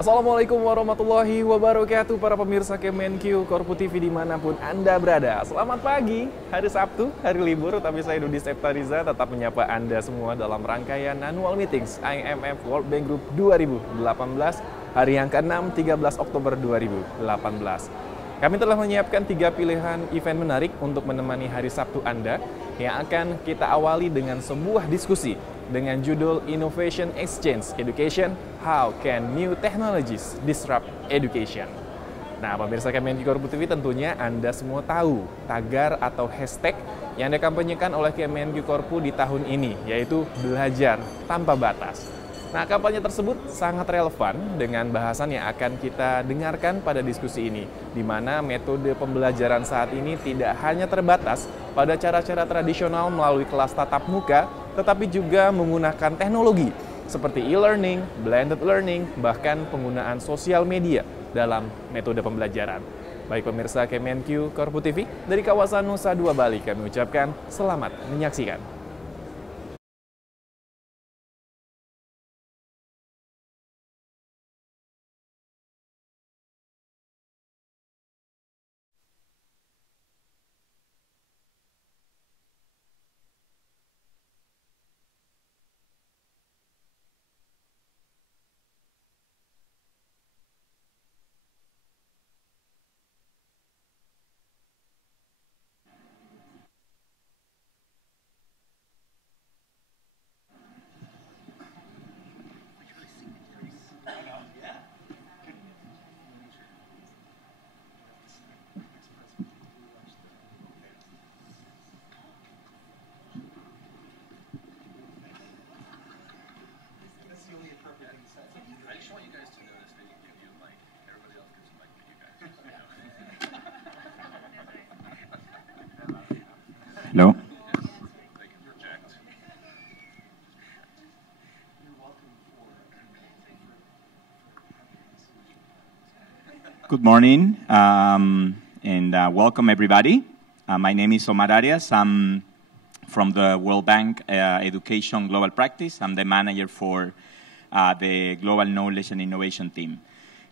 Assalamualaikum warahmatullahi wabarakatuh para pemirsa Kemenq Korpu TV dimanapun Anda berada. Selamat pagi, hari Sabtu, hari libur, tapi saya Dudi Septariza tetap menyapa Anda semua dalam rangkaian Annual Meetings IMF World Bank Group 2018, hari yang ke-6, 13 Oktober 2018. Kami telah menyiapkan 3 pilihan event menarik untuk menemani hari Sabtu Anda yang akan kita awali dengan sebuah diskusi dengan judul Innovation Exchange Education, How Can New Technologies Disrupt Education? Nah, pemirsa Kemenq Korpu TV tentunya Anda semua tahu tagar atau hashtag yang dikampanyekan oleh Kemenq Korpu di tahun ini, yaitu belajar tanpa batas. Nah, kampanye tersebut sangat relevan dengan bahasan yang akan kita dengarkan pada diskusi ini, di mana metode pembelajaran saat ini tidak hanya terbatas pada cara-cara tradisional melalui kelas tatap muka, tetapi juga menggunakan teknologi seperti e-learning, blended learning, bahkan penggunaan sosial media dalam metode pembelajaran. Baik pemirsa Kemenq Korpu TV, dari kawasan Nusa Dua Bali kami ucapkan selamat menyaksikan. Hello. Good morning and welcome everybody. My name is Omar Arias. I'm from the World Bank Education Global Practice. I'm the manager for the Global Knowledge and Innovation team.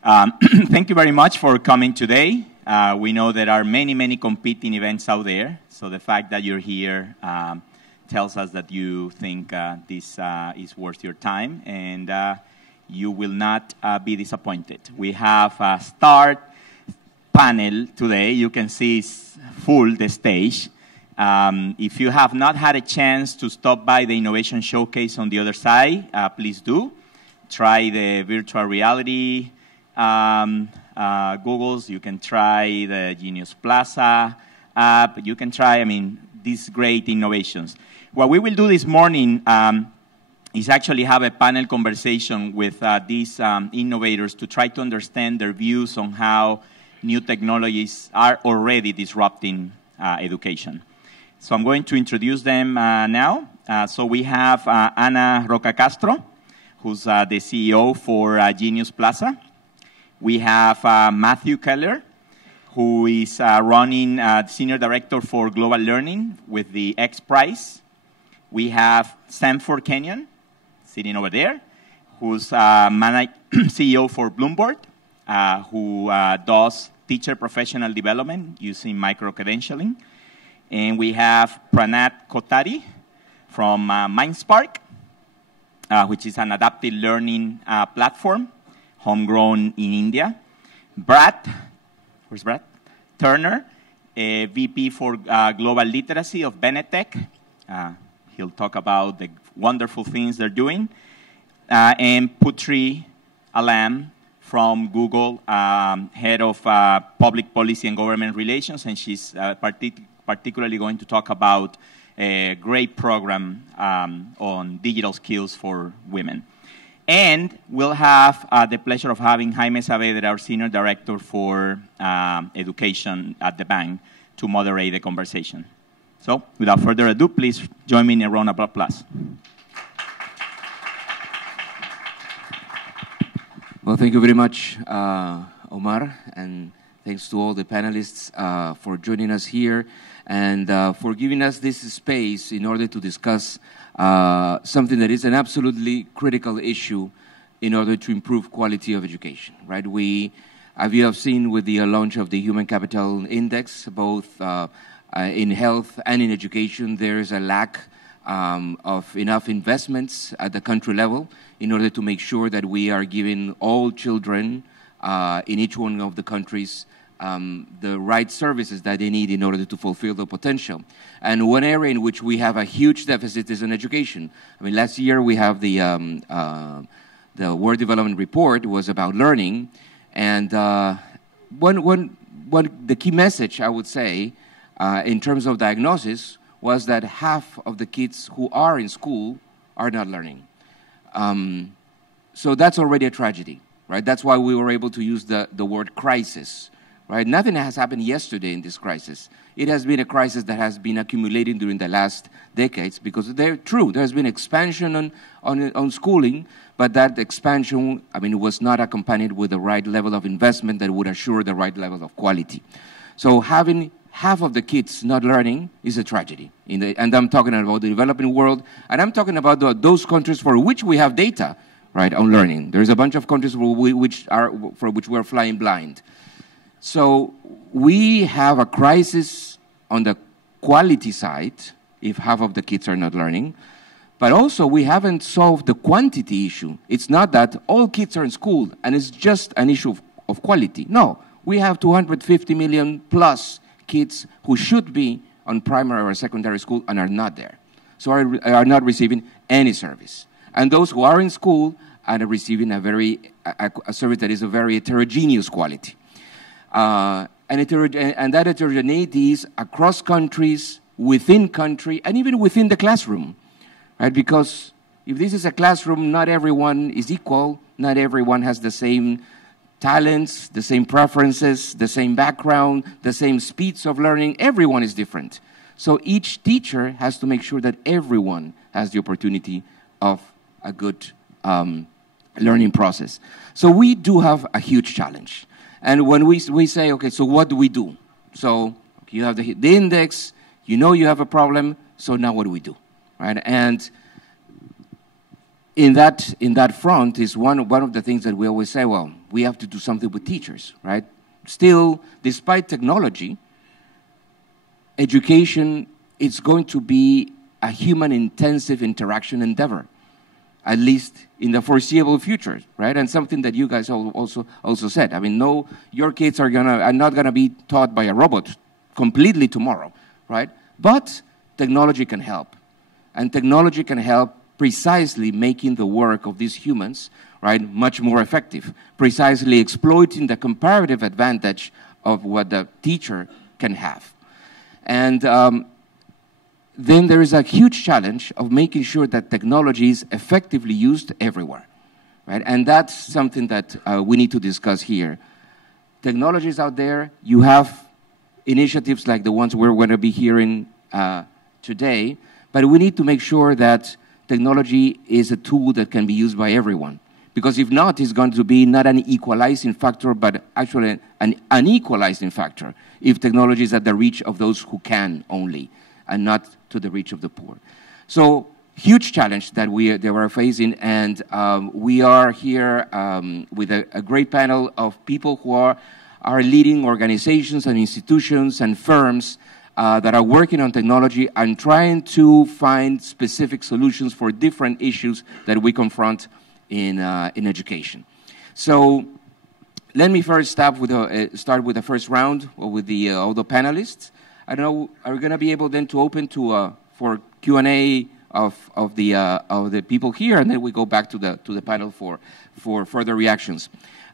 Thank you very much for coming today. We know there are many competing events out there, so the fact that you're here tells us that you think this is worth your time, and you will not be disappointed. We have a start panel today. You can see it's full, the stage. If you have not had a chance to stop by the Innovation Showcase on the other side, please do. Try the virtual reality Googles. You can try the Genius Plaza app. You can try, these great innovations. What we will do this morning is actually have a panel conversation with these innovators to try to understand their views on how new technologies are already disrupting education. So I'm going to introduce them now. So we have Ana Roca Castro, who's the CEO for Genius Plaza. We have Matthew Keller, who is running Senior Director for Global Learning with the X Prize. We have Sanford Kenyon, sitting over there, who's CEO for Bloomberg, who does teacher professional development using micro-credentialing. And we have Pranat Kothari from MindSpark, which is an adaptive learning platform, homegrown in India. Brad, where's Brad? Turner, VP for Global Literacy of Benetech. He'll talk about the wonderful things they're doing. And Putri Alam from Google, Head of Public Policy and Government Relations, and she's particularly going to talk about a great program on digital skills for women. And we'll have the pleasure of having Jaime Saavedra, our Senior Director for Education at the bank, to moderate the conversation. So, without further ado, please join me in a round of applause. Well, thank you very much, Omar, and thanks to all the panelists for joining us here and for giving us this space in order to discuss something that is an absolutely critical issue in order to improve quality of education, right? As you have seen with the launch of the Human Capital Index, both in health and in education, there is a lack of enough investments at the country level in order to make sure that we are giving all children in each one of the countries the right services that they need in order to fulfill their potential. And one area in which we have a huge deficit is in education. I mean, last year we have the World Development Report was about learning, and the key message, I would say, in terms of diagnosis, was that half of the kids who are in school are not learning. So that's already a tragedy, right? That's why we were able to use the word crisis, right? Nothing has happened yesterday in this crisis. It has been a crisis that has been accumulating during the last decades, because they're true. There's been expansion on schooling, but that expansion, I mean, was not accompanied with the right level of investment that would assure the right level of quality. So having half of the kids not learning is a tragedy. And I'm talking about the developing world, and I'm talking about those countries for which we have data, right, on learning. There's a bunch of countries for which we're flying blind. So we have a crisis on the quality side if half of the kids are not learning, but also we haven't solved the quantity issue. It's not that all kids are in school and it's just an issue of quality. No, we have 250 million plus kids who should be on primary or secondary school and are not there. So are not receiving any service. And those who are in school are receiving a service that is of very heterogeneous quality. And that heterogeneity is across countries, within country, and even within the classroom, right? Because if this is a classroom, not everyone is equal, not everyone has the same talents, the same preferences, the same background, the same speeds of learning. Everyone is different. So each teacher has to make sure that everyone has the opportunity of a good learning process. So we do have a huge challenge. And when we say, okay, so what do we do? So you have the index, you know you have a problem, so now what do we do, right? And in that front is one of the things that we always say, well, we have to do something with teachers, right? Still, despite technology, education is going to be a human-intensive interaction endeavor, at least in the foreseeable future, right? And something that you guys also said. I mean, no, your kids are not gonna be taught by a robot completely tomorrow, right? But technology can help, and technology can help precisely making the work of these humans, right, much more effective, precisely exploiting the comparative advantage of what the teacher can have. And then there is a huge challenge of making sure that technology is effectively used everywhere, right? And that's something that we need to discuss here. Technology is out there. You have initiatives like the ones we're going to be hearing today, but we need to make sure that technology is a tool that can be used by everyone. Because if not, it's going to be not an equalizing factor, but actually an unequalizing factor if technology is at the reach of those who can only, and not to the reach of the poor. So, huge challenge that we're facing, and we are here with a great panel of people who are leading organizations and institutions and firms that are working on technology and trying to find specific solutions for different issues that we confront in education. So let me first start with the first round with all the panelists. I don't know, are we going to be able then to open for Q&A of the people here, and then we go back to the panel for further reactions.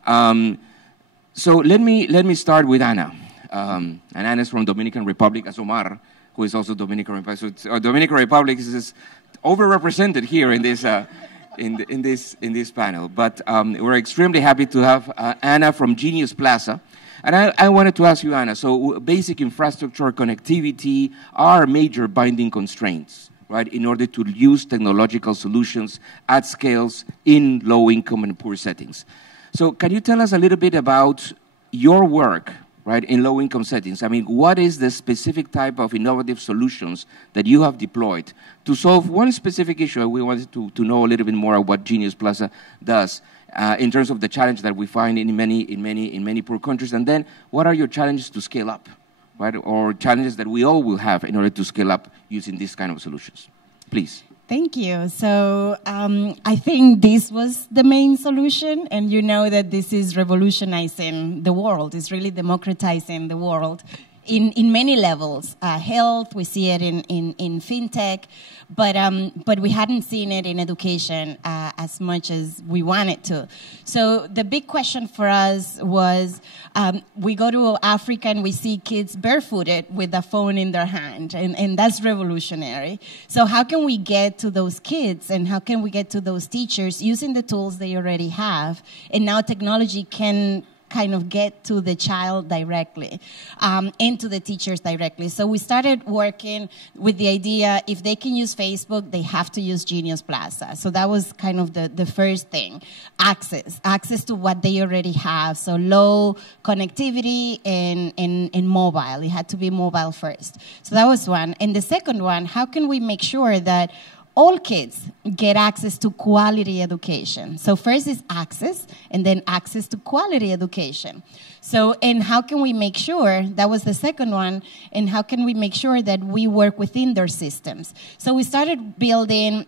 So let me start with Ana. And Ana is from Dominican Republic, as Omar, who is also Dominican Republic. So Dominican Republic is overrepresented here in this in this panel. But we're extremely happy to have Ana from Genius Plaza. And I wanted to ask you, Ana, so basic infrastructure, connectivity are major binding constraints, right, in order to use technological solutions at scales in low-income and poor settings. So can you tell us a little bit about your work, right, in low-income settings? I mean, what is the specific type of innovative solutions that you have deployed to solve one specific issue? We wanted to know a little bit more of what Genius Plaza does. in terms of the challenge that we find in many poor countries? And then, what are your challenges to scale up, right? Or challenges that we all will have in order to scale up using these kind of solutions? Please. Thank you. So I think this was the main solution, and you know that this is revolutionizing the world. It's really democratizing the world in many levels. Health, we see it in fintech, but we hadn't seen it in education as much as we wanted to. So the big question for us was, we go to Africa and we see kids barefooted with a phone in their hand, and that's revolutionary. So how can we get to those kids, and how can we get to those teachers using the tools they already have? And now technology can kind of get to the child directly, and to the teachers directly. So we started working with the idea, if they can use Facebook, they have to use Genius Plaza. So that was kind of the first thing. Access to what they already have. So low connectivity and mobile. It had to be mobile first. So that was one. And the second one, how can we make sure that all kids get access to quality education? So first is access, and then access to quality education. So, and how can we make sure, that was the second one, and how can we make sure that we work within their systems? So we started building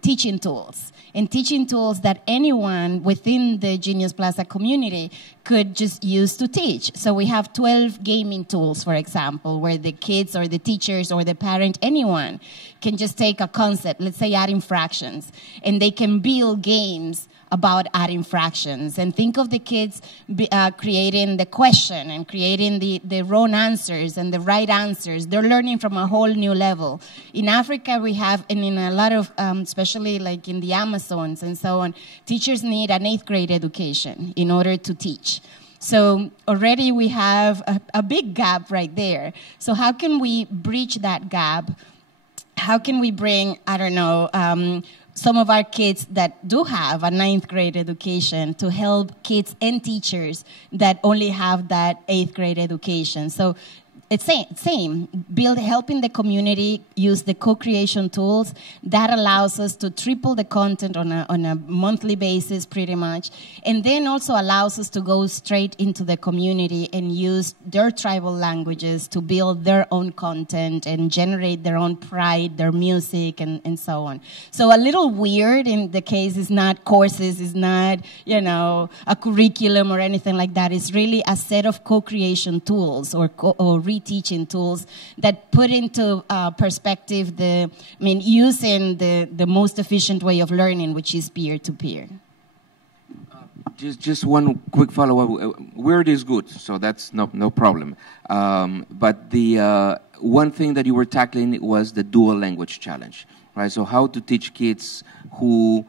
teaching tools. And teaching tools that anyone within the Genius Plaza community could just use to teach. So we have 12 gaming tools, for example, where the kids or the teachers or the parent, anyone, can just take a concept, let's say adding fractions, and they can build games about adding fractions. And think of the kids creating the question and creating the wrong answers and the right answers. They're learning from a whole new level. In Africa, we have, and in a lot of, especially like in the Amazons and so on, teachers need an 8th grade education in order to teach. So already we have a big gap right there. So how can we bridge that gap? How can we bring, I don't know, some of our kids that do have a 9th grade education to help kids and teachers that only have that 8th grade education? So it's same. Helping the community use the co-creation tools. That allows us to triple the content on a monthly basis, pretty much. And then also allows us to go straight into the community and use their tribal languages to build their own content and generate their own pride, their music, and so on. So a little weird in the case is not courses, is not, you know, a curriculum or anything like that. It's really a set of co-creation tools or reteaching tools that put into perspective using the most efficient way of learning, which is peer-to-peer. Just one quick follow-up. Word is good, so that's no problem. But the one thing that you were tackling was the dual language challenge, right? So how to teach kids who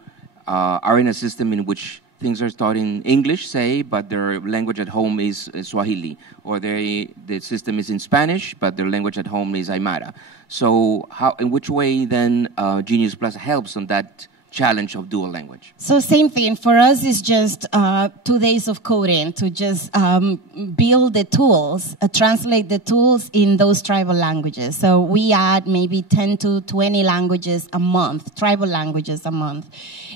are in a system in which things are taught in English, say, but their language at home is Swahili, or the system is in Spanish, but their language at home is Aymara. So in which way then Genius Plaza helps on that challenge of dual language? So same thing. For us, it's just 2 days of coding to just build the tools, translate the tools in those tribal languages. So we add maybe 10 to 20 languages a month, tribal languages a month.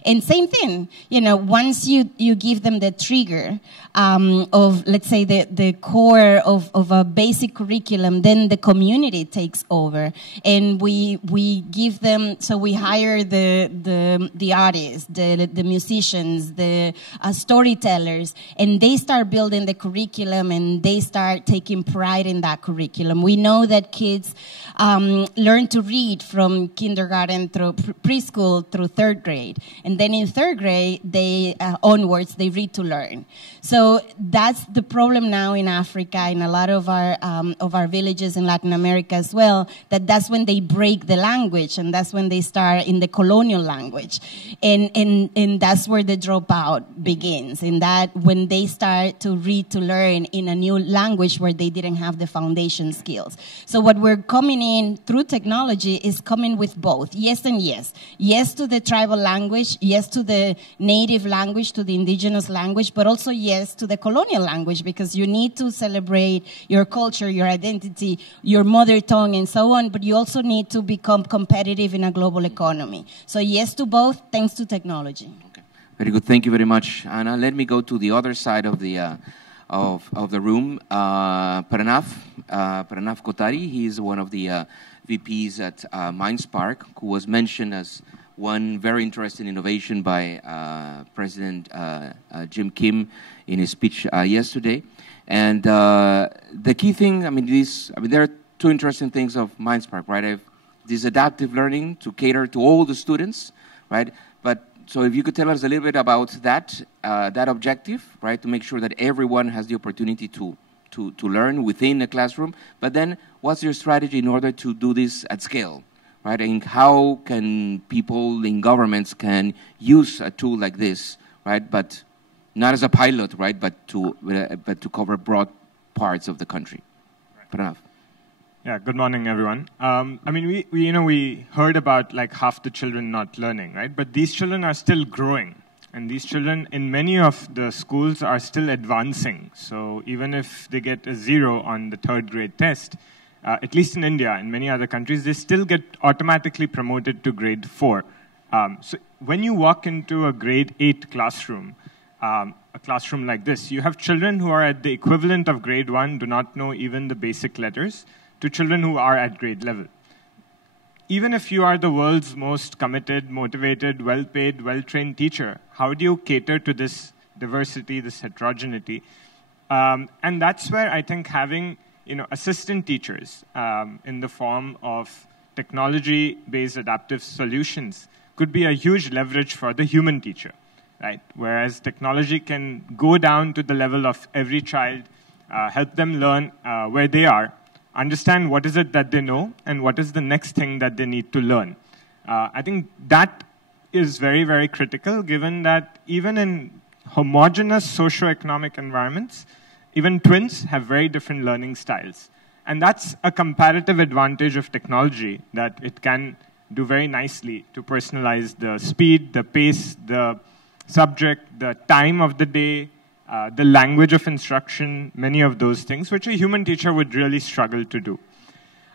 And same thing, you know, once you give them the trigger of, let's say, the core of a basic curriculum, then the community takes over. And we give them, so we hire the artists, the musicians, the storytellers, and they start building the curriculum and they start taking pride in that curriculum. We know that kids learn to read from kindergarten through preschool through 3rd grade. And then in 3rd grade, onwards, they read to learn. So that's the problem now in Africa, in a lot of our villages in Latin America as well, that's when they break the language, and that's when they start in the colonial language. And that's where the dropout begins, in that when they start to read to learn in a new language where they didn't have the foundation skills. So what we're coming in through technology is coming with both, yes and yes. Yes to the tribal language, yes to the native language, to the indigenous language, but also yes to the colonial language, because you need to celebrate your culture, your identity, your mother tongue, and so on, but you also need to become competitive in a global economy. So yes to both, thanks to technology. Okay. Very good. Thank you very much, Anna. Let me go to the other side of the room. Pranav Kothari. He is one of the VPs at MindSpark, who was mentioned as one very interesting innovation by President Jim Kim in his speech yesterday. And the key thing, there are two interesting things of MindSpark, right? This adaptive learning to cater to all the students, right? So if you could tell us a little bit about that objective, right, to make sure that everyone has the opportunity to learn within a classroom. But then, what's your strategy in order to do this at scale, right? And how can people in governments can use a tool like this, right? But not as a pilot, right? But to cover broad parts of the country. Pranav. Yeah, good morning, everyone. We heard about like half the children not learning, right? But these children are still growing. And these children in many of the schools are still advancing. So even if they get a 0 on the 3rd grade test, at least in India and many other countries, they still get automatically promoted to grade 4. So when you walk into a grade 8 classroom, a classroom like this, you have children who are at the equivalent of grade 1, do not know even the basic letters, to children who are at grade level. Even if you are the world's most committed, motivated, well-paid, well-trained teacher, how do you cater to this diversity, this heterogeneity? And that's where I think having assistant teachers in the form of technology-based adaptive solutions could be a huge leverage for the human teacher, right? Whereas technology can go down to the level of every child, help them learn where they are, understand what is it that they know, and what is the next thing that they need to learn. I think that is very, very critical, given that even in homogeneous socioeconomic environments, even twins have very different learning styles. And that's a comparative advantage of technology, that it can do very nicely to personalize the speed, the pace, the subject, the time of the day, the language of instruction, many of those things, which a human teacher would really struggle to do.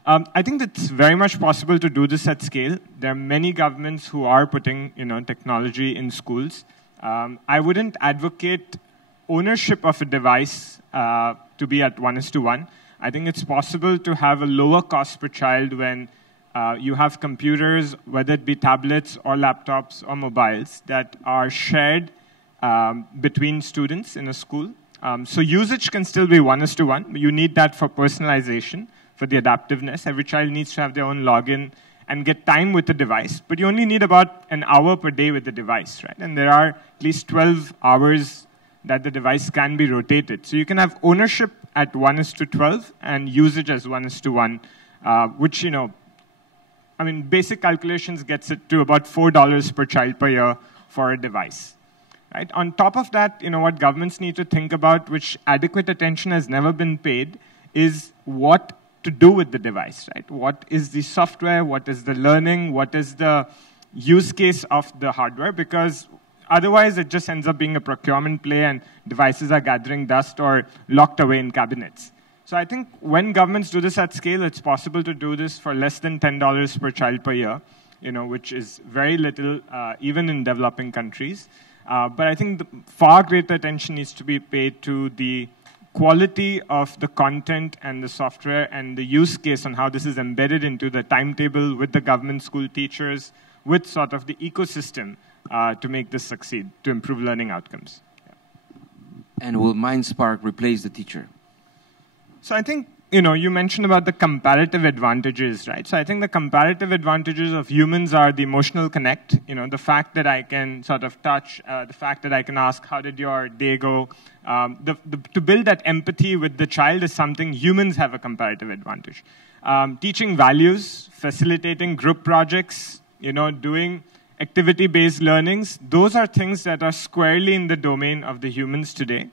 I think it's very much possible to do this at scale. There are many governments who are putting technology in schools. I wouldn't advocate ownership of a device to be at 1:1. I think it's possible to have a lower cost per child when you have computers, whether it be tablets or laptops or mobiles, that are shared between students in a school. So usage can still be 1:1. You need that for personalization, for the adaptiveness. Every child needs to have their own login and get time with the device. But you only need about an hour per day with the device, right? And there are at least 12 hours that the device can be rotated. So you can have ownership at 1:12 and usage as 1:1, which, basic calculations gets it to about $4 per child per year for a device. Right? On top of that, what governments need to think about, which adequate attention has never been paid, is what to do with the device, right? What is the software? What is the learning? What is the use case of the hardware? Because otherwise, it just ends up being a procurement play and devices are gathering dust or locked away in cabinets. So I think when governments do this at scale, it's possible to do this for less than $10 per child per year, which is very little, even in developing countries. But I think far greater attention needs to be paid to the quality of the content and the software and the use case on how this is embedded into the timetable with the government school teachers, with sort of the ecosystem to make this succeed, to improve learning outcomes. Yeah. And will MindSpark replace the teacher? So I think, you mentioned about the comparative advantages, right? So I think the comparative advantages of humans are the emotional connect, the fact that I can sort of touch, the fact that I can ask, how did your day go? To build that empathy with the child is something humans have a comparative advantage. Teaching values, facilitating group projects, doing activity-based learnings, those are things that are squarely in the domain of the humans today.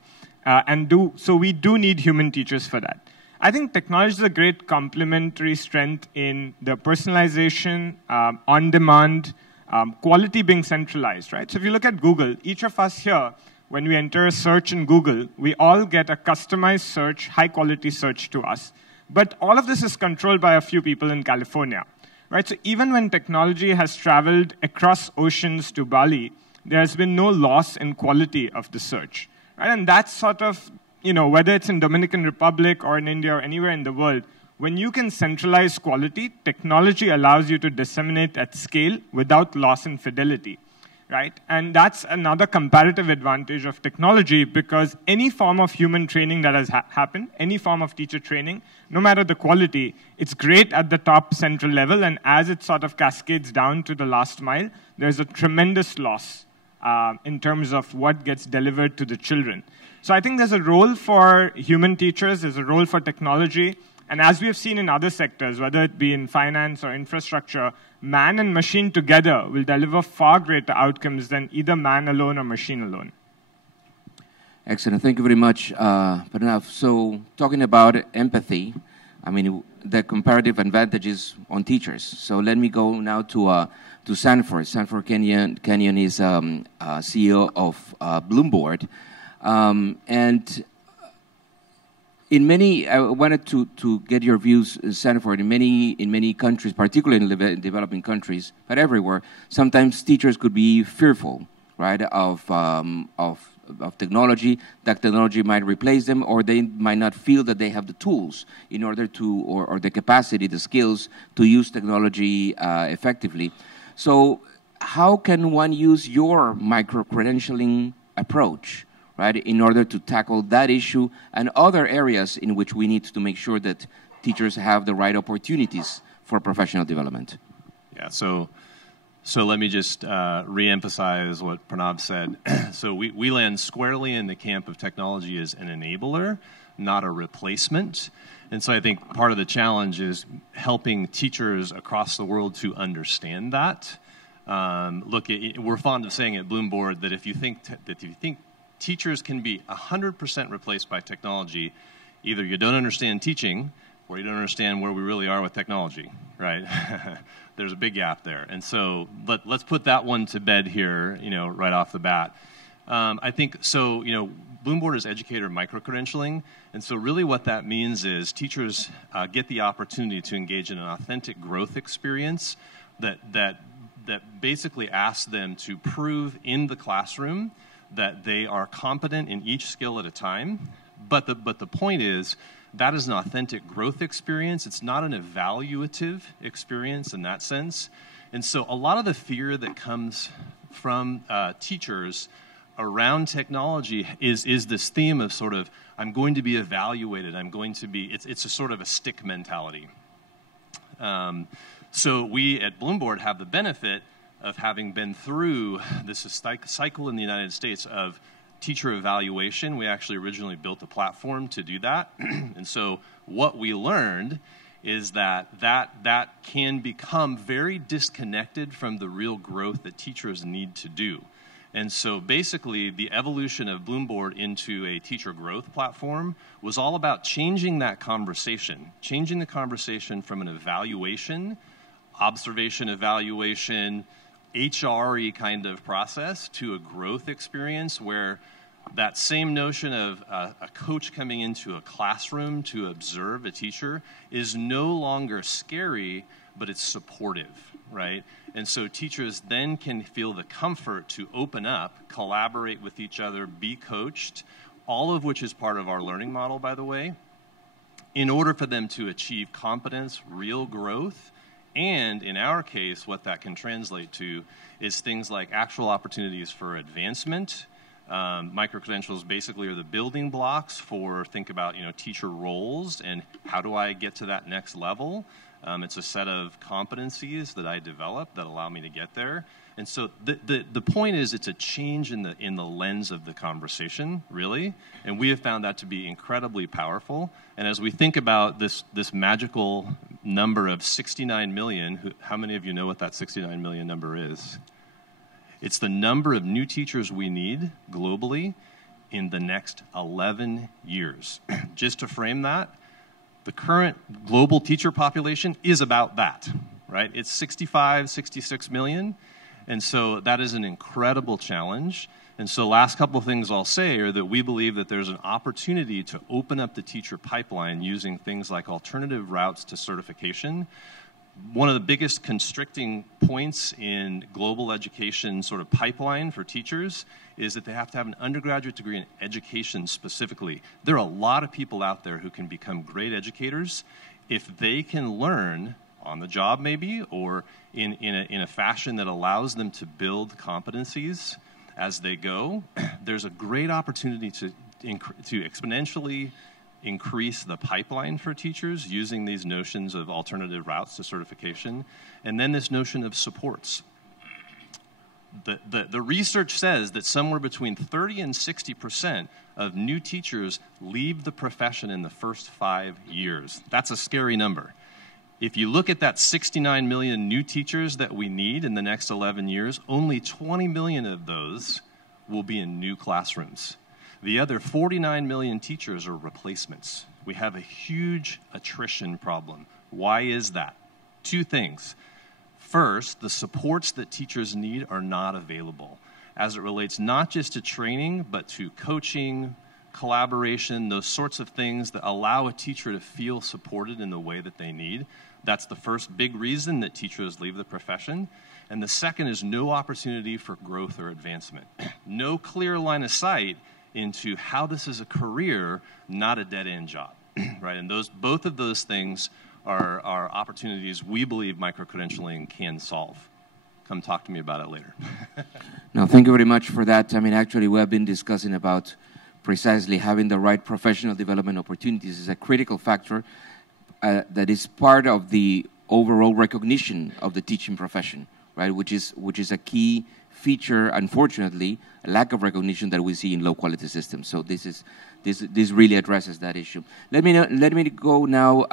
So we do need human teachers for that. I think technology is a great complementary strength in the personalization, on-demand, quality being centralized, right? So if you look at Google, each of us here, when we enter a search in Google, we all get a customized search, high-quality search to us. But all of this is controlled by a few people in California, right? So even when technology has traveled across oceans to Bali, there's been no loss in quality of the search. Right? And that's sort of, whether it's in Dominican Republic or in India or anywhere in the world, when you can centralize quality, technology allows you to disseminate at scale without loss in fidelity. Right? And that's another comparative advantage of technology, because any form of human training that has happened, any form of teacher training, no matter the quality, it's great at the top central level, and as it sort of cascades down to the last mile, there's a tremendous loss in terms of what gets delivered to the children. So I think there's a role for human teachers, there's a role for technology, and as we have seen in other sectors, whether it be in finance or infrastructure, man and machine together will deliver far greater outcomes than either man alone or machine alone. Excellent. Thank you very much, Pranav. So talking about empathy, I mean, the comparative advantages on teachers. So let me go now to Sanford. Sanford Kenyon is CEO of Bloomboard. And I wanted to get your views, Sanford. In many countries, particularly in developing countries, but everywhere, sometimes teachers could be fearful, right, of technology. That technology might replace them, or they might not feel that they have the tools in order to, or the capacity, the skills to use technology effectively. So, how can one use your micro-credentialing approach, right, in order to tackle that issue and other areas in which we need to make sure that teachers have the right opportunities for professional development? Yeah, so let me just re-emphasize what Pranav said. So we land squarely in the camp of technology as an enabler, not a replacement. And so I think part of the challenge is helping teachers across the world to understand that. Look, we're fond of saying at Bloomboard that if you think teachers can be 100% replaced by technology, either you don't understand teaching or you don't understand where we really are with technology, right? There's a big gap there. And so let's put that one to bed here, right off the bat. I think, so, Bloomboard is educator micro-credentialing, and so really what that means is teachers get the opportunity to engage in an authentic growth experience that basically asks them to prove in the classroom that they are competent in each skill at a time. But the point is, that is an authentic growth experience. It's not an evaluative experience in that sense. And so a lot of the fear that comes from teachers around technology is this theme of sort of, I'm going to be evaluated, it's a sort of a stick mentality. So we at Bloomboard have the benefit of having been through this cycle in the United States of teacher evaluation. We actually originally built a platform to do that. And so what we learned is that can become very disconnected from the real growth that teachers need to do. And so basically the evolution of Bloomboard into a teacher growth platform was all about changing that conversation, changing the conversation from an evaluation, observation evaluation, HR-y kind of process to a growth experience where that same notion of a coach coming into a classroom to observe a teacher is no longer scary, but it's supportive, right? And so teachers then can feel the comfort to open up, collaborate with each other, be coached, all of which is part of our learning model, by the way, in order for them to achieve competence, real growth. And in our case, what that can translate to is things like actual opportunities for advancement. Micro-credentials basically are the building blocks for, think about, teacher roles and how do I get to that next level. It's a set of competencies that I develop that allow me to get there. And so the point is, it's a change in the lens of the conversation, really. And we have found that to be incredibly powerful. And as we think about this magical number of 69 million, how many of you know what that 69 million number is? It's the number of new teachers we need globally in the next 11 years. Just to frame that, the current global teacher population is about that, right? It's 65, 66 million. And so that is an incredible challenge. And so last couple of things I'll say are that we believe that there's an opportunity to open up the teacher pipeline using things like alternative routes to certification, one of the biggest constricting points in global education sort of pipeline for teachers is that they have to have an undergraduate degree in education specifically. There are a lot of people out there who can become great educators if they can learn on the job maybe, or in a fashion that allows them to build competencies as they go. There's a great opportunity to exponentially increase the pipeline for teachers using these notions of alternative routes to certification, and then this notion of supports. The research says that somewhere between 30 and 60% of new teachers leave the profession in the first 5 years. That's a scary number. If you look at that 69 million new teachers that we need in the next 11 years, only 20 million of those will be in new classrooms. The other 49 million teachers are replacements. We have a huge attrition problem. Why is that? Two things. First, the supports that teachers need are not available as it relates not just to training, but to coaching, collaboration, those sorts of things that allow a teacher to feel supported in the way that they need. That's the first big reason that teachers leave the profession. And the second is no opportunity for growth or advancement. No clear line of sight into how this is a career, not a dead-end job, right? And both of those things are opportunities we believe micro-credentialing can solve. Come talk to me about it later. No, thank you very much for that. I mean, actually, we have been discussing about precisely having the right professional development opportunities is a critical factor that is part of the overall recognition of the teaching profession, right? Which is a key feature, unfortunately, a lack of recognition that we see in low-quality systems. So this really addresses that issue. Let me go now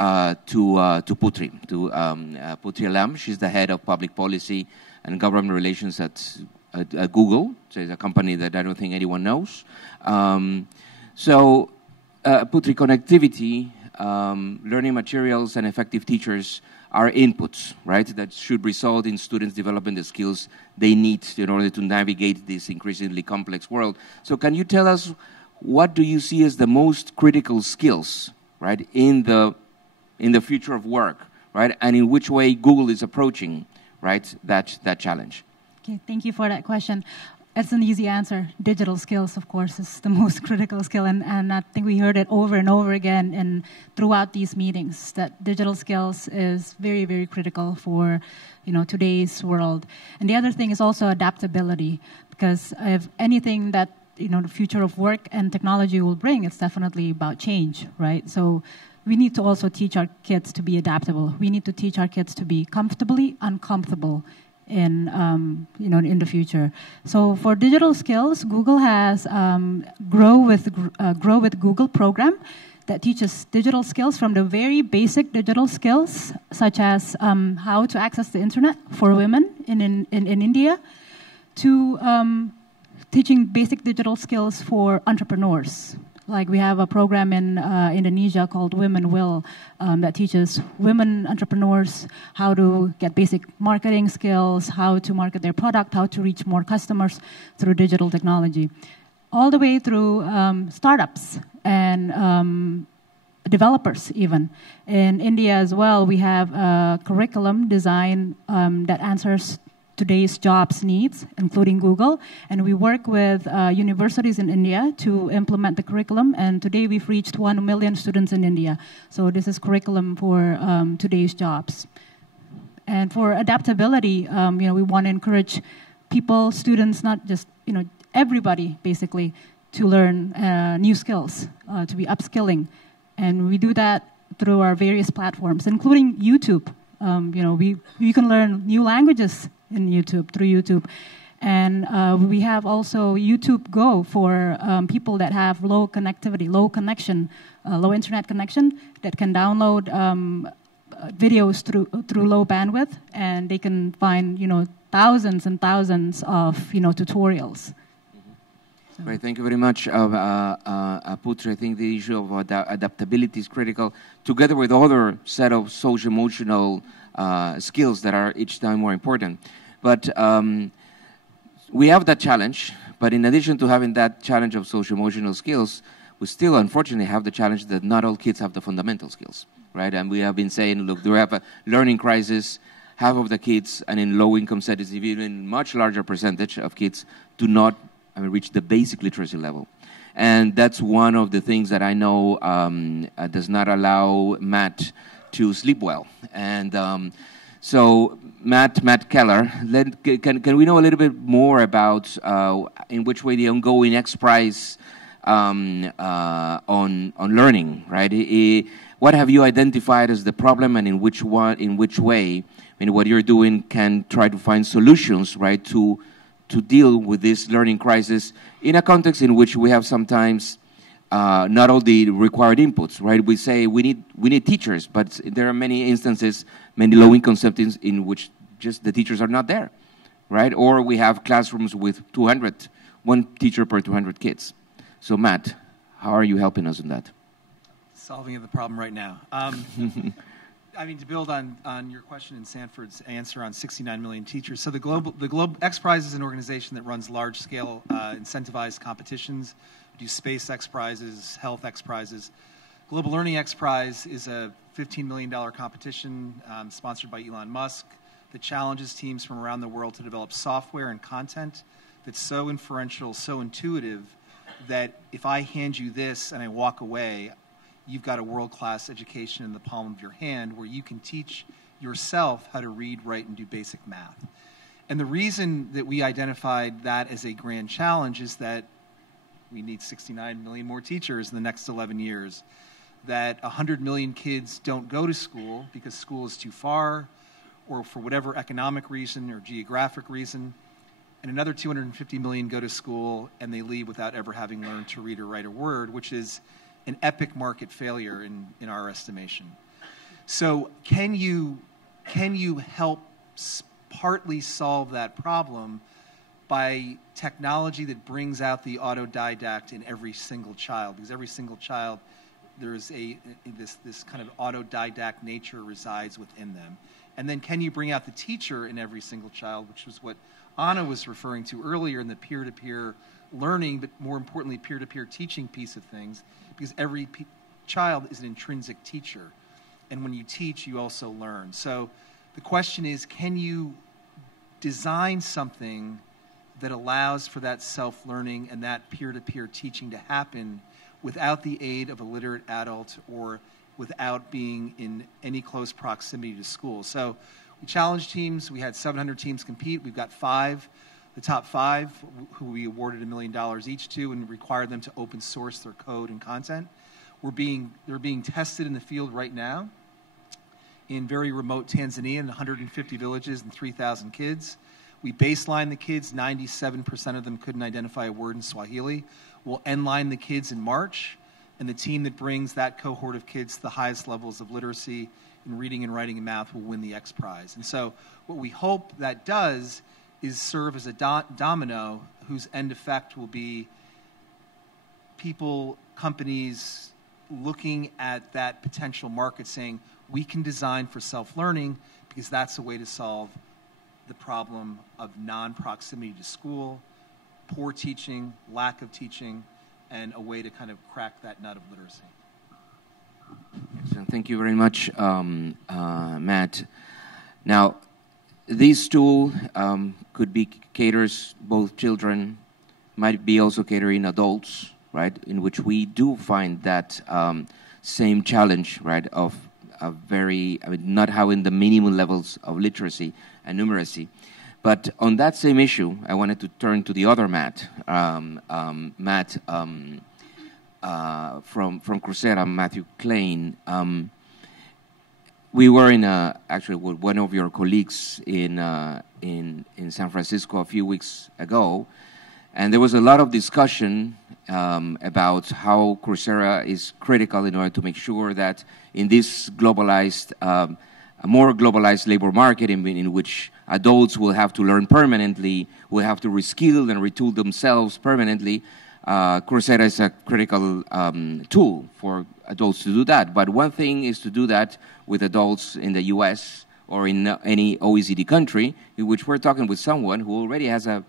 to Putri, Putri Alam. She's the head of public policy and government relations at Google. So it's a company that I don't think anyone knows. So Putri, connectivity, learning materials, and effective teachers are inputs, right, that should result in students developing the skills they need in order to navigate this increasingly complex world. So can you tell us, what do you see as the most critical skills, right, in the future of work, right, and in which way Google is approaching, right, that challenge? Okay, thank you for that question. It's an easy answer. Digital skills, of course, is the most critical skill, and I think we heard it over and over again and throughout these meetings that digital skills is very, very critical for, today's world. And the other thing is also adaptability, because if anything that the future of work and technology will bring, it's definitely about change, right? So we need to also teach our kids to be adaptable. We need to teach our kids to be comfortably uncomfortable in the future. So for digital skills, Google has Grow with Google program that teaches digital skills from the very basic digital skills, such as how to access the internet for women in India, to teaching basic digital skills for entrepreneurs. Like we have a program in Indonesia called Women Will that teaches women entrepreneurs how to get basic marketing skills, how to market their product, how to reach more customers through digital technology. All the way through startups and developers even. In India as well, we have a curriculum design that answers today's jobs needs, including Google, and we work with universities in India to implement the curriculum, and today we've reached 1 million students in India. So this is curriculum for today's jobs. And for adaptability, we want to encourage people, students, not just, everybody basically, to learn new skills, to be upskilling. And we do that through our various platforms, including YouTube. We can learn new languages in YouTube, through YouTube. And we have also YouTube Go for people that have low connectivity, low internet connection, that can download videos through low bandwidth, and they can find, thousands and thousands of, tutorials. So. Great, thank you very much, Putri. I think the issue of adaptability is critical, together with other set of social-emotional skills that are each time more important. But we have that challenge, but in addition to having that challenge of social-emotional skills, we still, unfortunately, have the challenge that not all kids have the fundamental skills, right? And we have been saying, look, we have a learning crisis. Half of the kids, and in low-income settings, even much larger percentage of kids do not reach the basic literacy level. And that's one of the things that I know does not allow Matt to sleep well. And so, Matt Keller, can we know a little bit more about in which way the ongoing X Prize on learning, right? What have you identified as the problem, and in which way, what you're doing can try to find solutions, right, to deal with this learning crisis in a context in which we have sometimes not all the required inputs, right? We say we need teachers, but there are many instances, many low-income settings in which just the teachers are not there, right? Or we have classrooms with 200, one teacher per 200 kids. So Matt, how are you helping us in that? Solving the problem right now. I mean, to build on your question and Sanford's answer on 69 million teachers. So the Global X Prize is an organization that runs large-scale incentivized competitions. We do space X Prizes, health X Prizes. Global Learning X Prize is a $15 million competition sponsored by Elon Musk that challenges teams from around the world to develop software and content that's so inferential, so intuitive, that if I hand you this and I walk away, you've got a world-class education in the palm of your hand where you can teach yourself how to read, write, and do basic math. And the reason that we identified that as a grand challenge is that we need 69 million more teachers in the next 11 years, that 100 million kids don't go to school because school is too far or for whatever economic reason or geographic reason, and another 250 million go to school and they leave without ever having learned to read or write a word, which is an epic market failure in our estimation. So can you help partly solve that problem by technology that brings out the autodidact in every single child? Because every single child, there's this kind of autodidact nature resides within them. And then can you bring out the teacher in every single child, which was what Anna was referring to earlier in the peer-to-peer learning, but more importantly, peer-to-peer teaching piece of things, because every child is an intrinsic teacher. And when you teach, you also learn. So the question is, can you design something that allows for that self-learning and that peer-to-peer teaching to happen without the aid of a literate adult or without being in any close proximity to school? So we challenged teams. We had 700 teams compete. We've got the top five, who we awarded $1 million each to and required them to open source their code and content. They're being tested in the field right now in very remote Tanzania in 150 villages and 3,000 kids. We baseline the kids. 97% of them couldn't identify a word in Swahili. We'll endline the kids in March, and the team that brings that cohort of kids to the highest levels of literacy in reading and writing and math will win the X Prize. And so what we hope that does is serve as a domino whose end effect will be people, companies looking at that potential market saying, we can design for self-learning because that's a way to solve the problem of non-proximity to school, poor teaching, lack of teaching, and a way to kind of crack that nut of literacy. Excellent. Thank you very much, Matt. Now, this tool could be caters both children, might be also catering adults, right? In which we do find that same challenge, right? Of not having the minimum levels of literacy and numeracy. But on that same issue, I wanted to turn to the other Matt, Matt from Coursera, Matthew Klein. We were actually with one of your colleagues in San Francisco a few weeks ago, and there was a lot of discussion about how Coursera is critical in order to make sure that in this globalized, more globalized labor market in which adults will have to learn permanently, will have to reskill and retool themselves permanently, Coursera is a critical tool for adults to do that. But one thing is to do that with adults in the US or in any OECD country, in which we're talking with someone who already has a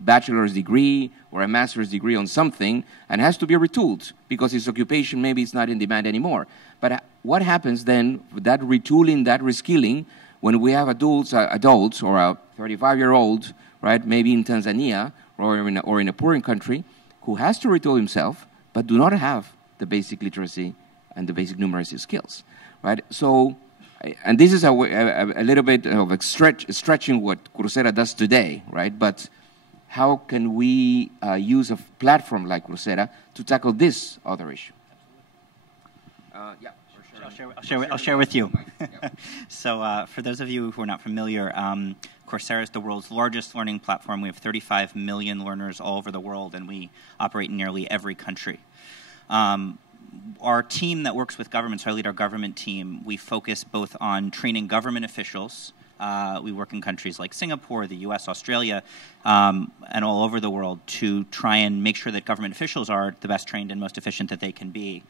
bachelor's degree or a master's degree on something and has to be retooled because his occupation maybe is not in demand anymore. But what happens then with that retooling, that reskilling, when we have adults or a 35-year-old, right, maybe in Tanzania or in a poorer country, who has to retool himself but do not have the basic literacy and the basic numeracy skills, right? So, and this is a little bit of stretching what Coursera does today, right? But how can we use a platform like Coursera to tackle this other issue? Yeah, I'll share with you. So for those of you who are not familiar, Coursera is the world's largest learning platform. We have 35 million learners all over the world, and we operate in nearly every country. Our team that works with governments, I lead our government team, we focus both on training government officials. We work in countries like Singapore, the US, Australia, and all over the world to try and make sure that government officials are the best trained and most efficient that they can be,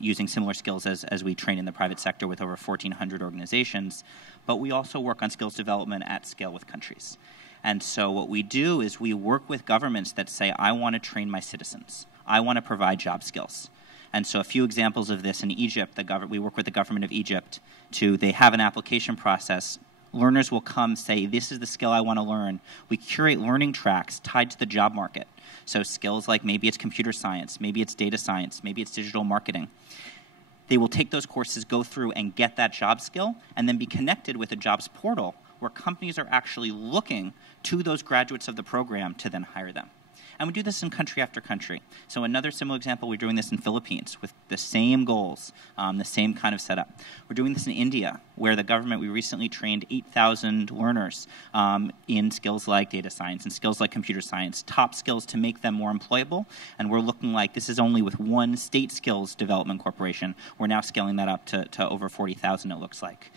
using similar skills as we train in the private sector with over 1,400 organizations. But we also work on skills development at scale with countries. And so what we do is we work with governments that say, I want to train my citizens. I want to provide job skills. And so a few examples of this in Egypt, we work with the government of Egypt they have an application process. Learners will come say, this is the skill I want to learn. We curate learning tracks tied to the job market. So skills like maybe it's computer science, maybe it's data science, maybe it's digital marketing. They will take those courses, go through and get that job skill, and then be connected with a jobs portal where companies are actually looking to those graduates of the program to then hire them. And we do this in country after country. So another similar example, we're doing this in Philippines with the same goals, the same kind of setup. We're doing this in India, where the government, we recently trained 8,000 learners in skills like data science and skills like computer science, top skills to make them more employable. And we're looking like this is only with one state skills development corporation. We're now scaling that up to over 40,000, it looks like.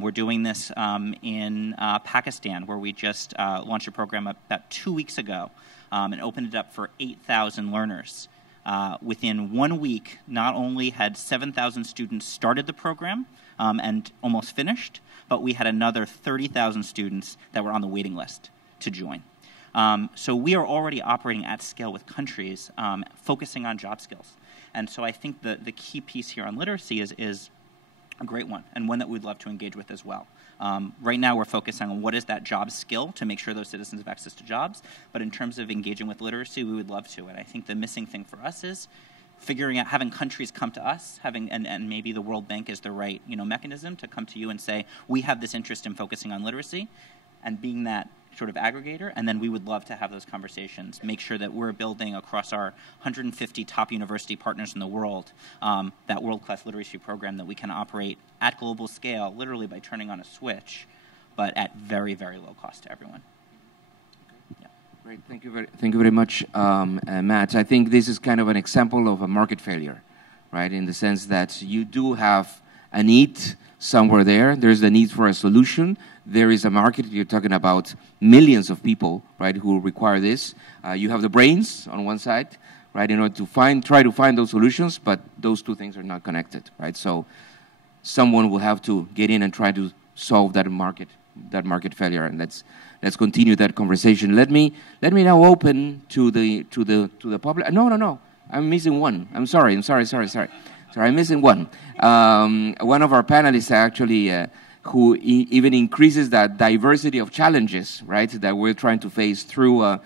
We're doing this in Pakistan, where we just launched a program about 2 weeks ago. And opened it up for 8,000 learners. Within 1 week, not only had 7,000 students started the program and almost finished, but we had another 30,000 students that were on the waiting list to join. So we are already operating at scale with countries, focusing on job skills. And so I think the key piece here on literacy is a great one, and one that we'd love to engage with as well. Right now, we're focusing on what is that job skill to make sure those citizens have access to jobs. But in terms of engaging with literacy, we would love to. And I think the missing thing for us is figuring out, having countries come to us, and maybe the World Bank is the right mechanism to come to you and say, we have this interest in focusing on literacy, and being that sort of aggregator, and then we would love to have those conversations, make sure that we're building across our 150 top university partners in the world that world-class literacy program that we can operate at global scale, literally by turning on a switch, but at very, very low cost to everyone. Yeah. Great, thank you very much, Matt. I think this is kind of an example of a market failure, right, in the sense that you do have a need somewhere there. There's the need for a solution. There is a market. You're talking about millions of people, right, who require this. You have the brains on one side, right, in order to try to find those solutions, but those two things are not connected, right? So someone will have to get in and try to solve that market failure, and let's continue that conversation. Let me now open to the public. No, I'm missing one. I'm sorry. Sorry, I'm missing one. One of our panelists actually. Who even increases that diversity of challenges, right, that we're trying to face through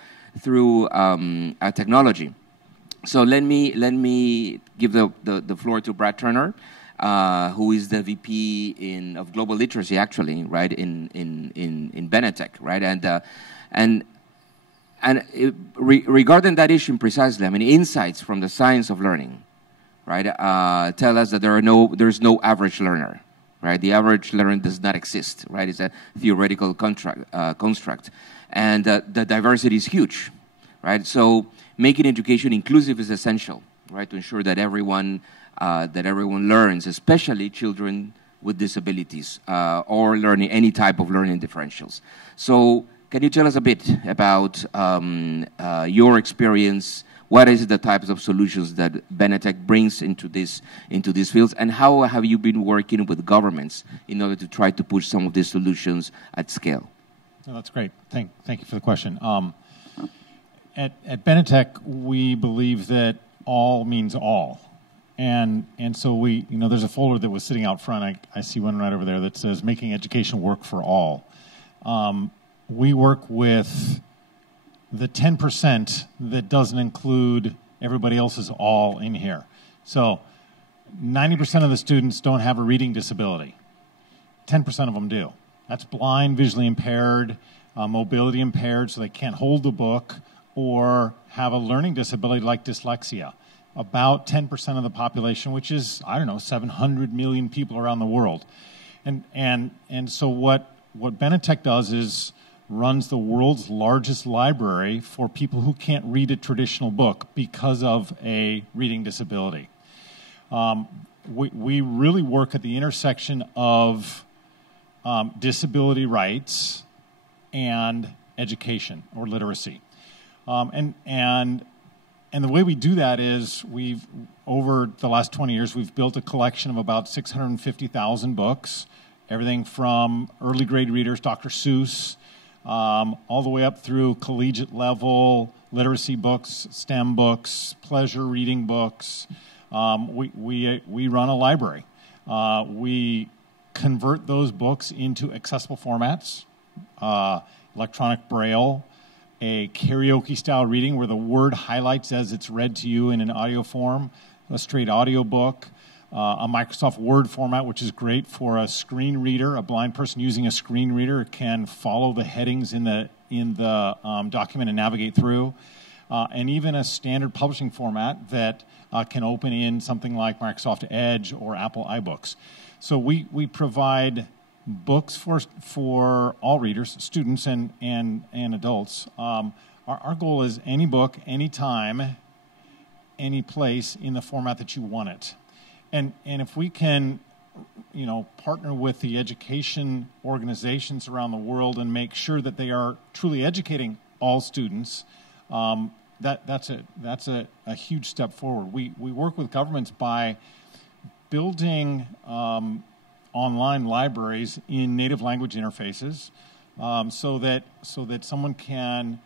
technology. So let me give the floor to Brad Turner, who is the VP of Global Literacy, actually, right, in Benetech, right, regarding that issue precisely, I mean, insights from the science of learning, right, tell us that there's no average learner. Right, the average learner does not exist. Right, it's a theoretical construct, and the diversity is huge. Right, so making education inclusive is essential. Right, to ensure that everyone learns, especially children with disabilities or learning any type of learning differentials. So, can you tell us a bit about your experience? What is the types of solutions that Benetech brings into these fields, and how have you been working with governments in order to try to push some of these solutions at scale? Oh, that's great. Thank you for the question. at Benetech, we believe that all means all. And so we, there's a folder that was sitting out front. I see one right over there that says Making Education Work for All. We work with the 10% that doesn't include everybody else's all in here. So 90% of the students don't have a reading disability. 10% of them do. That's blind, visually impaired, mobility impaired, so they can't hold the book, or have a learning disability like dyslexia. About 10% of the population, which is, 700 million people around the world. And so what Benetech does is runs the world's largest library for people who can't read a traditional book because of a reading disability. We really work at the intersection of disability rights and education or literacy. And the way we do that is over the last 20 years, we've built a collection of about 650,000 books, everything from early grade readers, Dr. Seuss, all the way up through collegiate level literacy books, STEM books, pleasure reading books. We run a library. We convert those books into accessible formats, electronic braille, a karaoke-style reading where the word highlights as it's read to you in an audio form, a straight audio book, a Microsoft Word format, which is great for a screen reader. A blind person using a screen reader can follow the headings in the document and navigate through, and even a standard publishing format that can open in something like Microsoft Edge or Apple iBooks. So we provide books for all readers, students and adults. Our goal is any book, anytime, any place in the format that you want it. And if we can, partner with the education organizations around the world and make sure that they are truly educating all students, that's a huge step forward. We work with governments by building online libraries in native language interfaces, so that someone can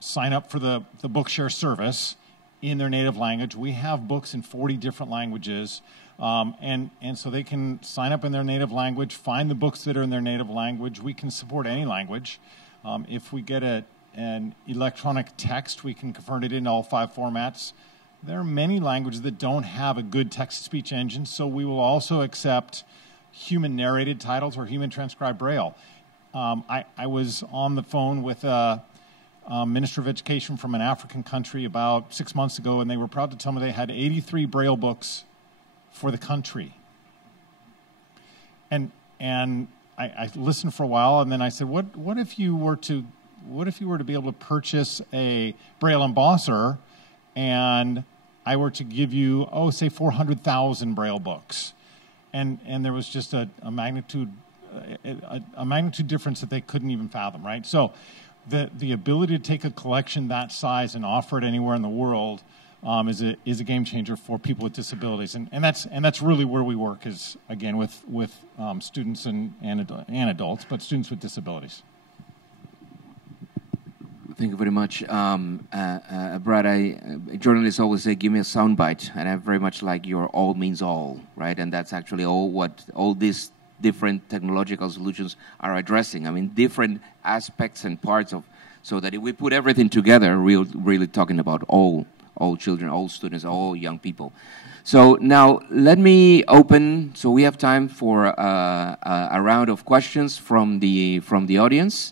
sign up for the Bookshare service in their native language. We have books in 40 different languages, and so they can sign up in their native language, find the books that are in their native language. We can support any language. If we get an electronic text, we can convert it into all 5 formats. There are many languages that don't have a good text-to-speech engine, so we will also accept human-narrated titles or human-transcribed Braille. I was on the phone with a Minister of Education from an African country about 6 months ago, and they were proud to tell me they had 83 Braille books for the country. And I listened for a while, and then I said, what if you were to be able to purchase a Braille embosser, and I were to give you, say 400,000 Braille books, and there was just a magnitude difference that they couldn't even fathom, right? So the ability to take a collection that size and offer it anywhere in the world is a game changer for people with disabilities, and that's really where we work, is again with students and adults, but students with disabilities. Thank you very much. Brad, journalists always say, give me a soundbite, and I very much like your all means all, right? And that's actually all these different technological solutions are addressing. I mean, different aspects and parts of, so that if we put everything together, we're really talking about all children, all students, all young people. So now let me open, so we have time for a round of questions from the audience.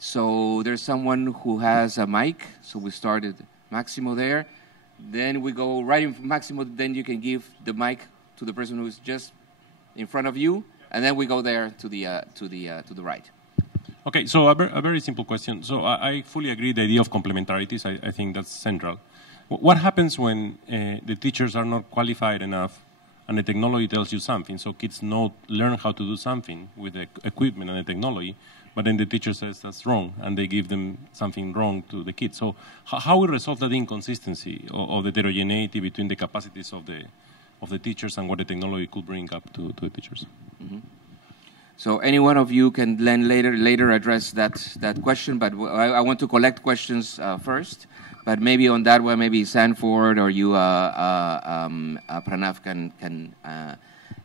So there's someone who has a mic. So we started Maximo there. Then we go right in Maximo. Then you can give the mic to the person who's just in front of you, and then we go there to the right. Okay, so a very simple question. So I fully agree the idea of complementarities. I think that's central. What happens when the teachers are not qualified enough and the technology tells you something? So kids learn how to do something with the equipment and the technology, but then the teacher says that's wrong, and they give them something wrong to the kids. So how we resolve that inconsistency of the heterogeneity between the capacities of the teachers and what the technology could bring up to the teachers? Mm-hmm. So any one of you can then later address that question, but I want to collect questions first. But maybe on that one, maybe Sanford or you, Pranav,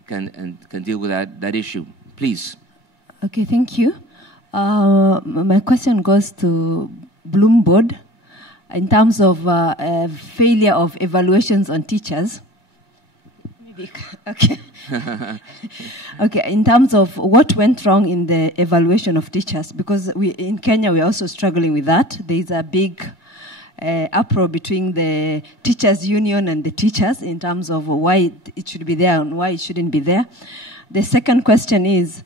can deal with that issue. Please. Okay, thank you. My question goes to Bloomberg in terms of failure of evaluations on teachers. Okay. Okay, in terms of what went wrong in the evaluation of teachers, because in Kenya we're also struggling with that. There's a big uproar between the teachers union and the teachers in terms of why it should be there and why it shouldn't be there. The second question is,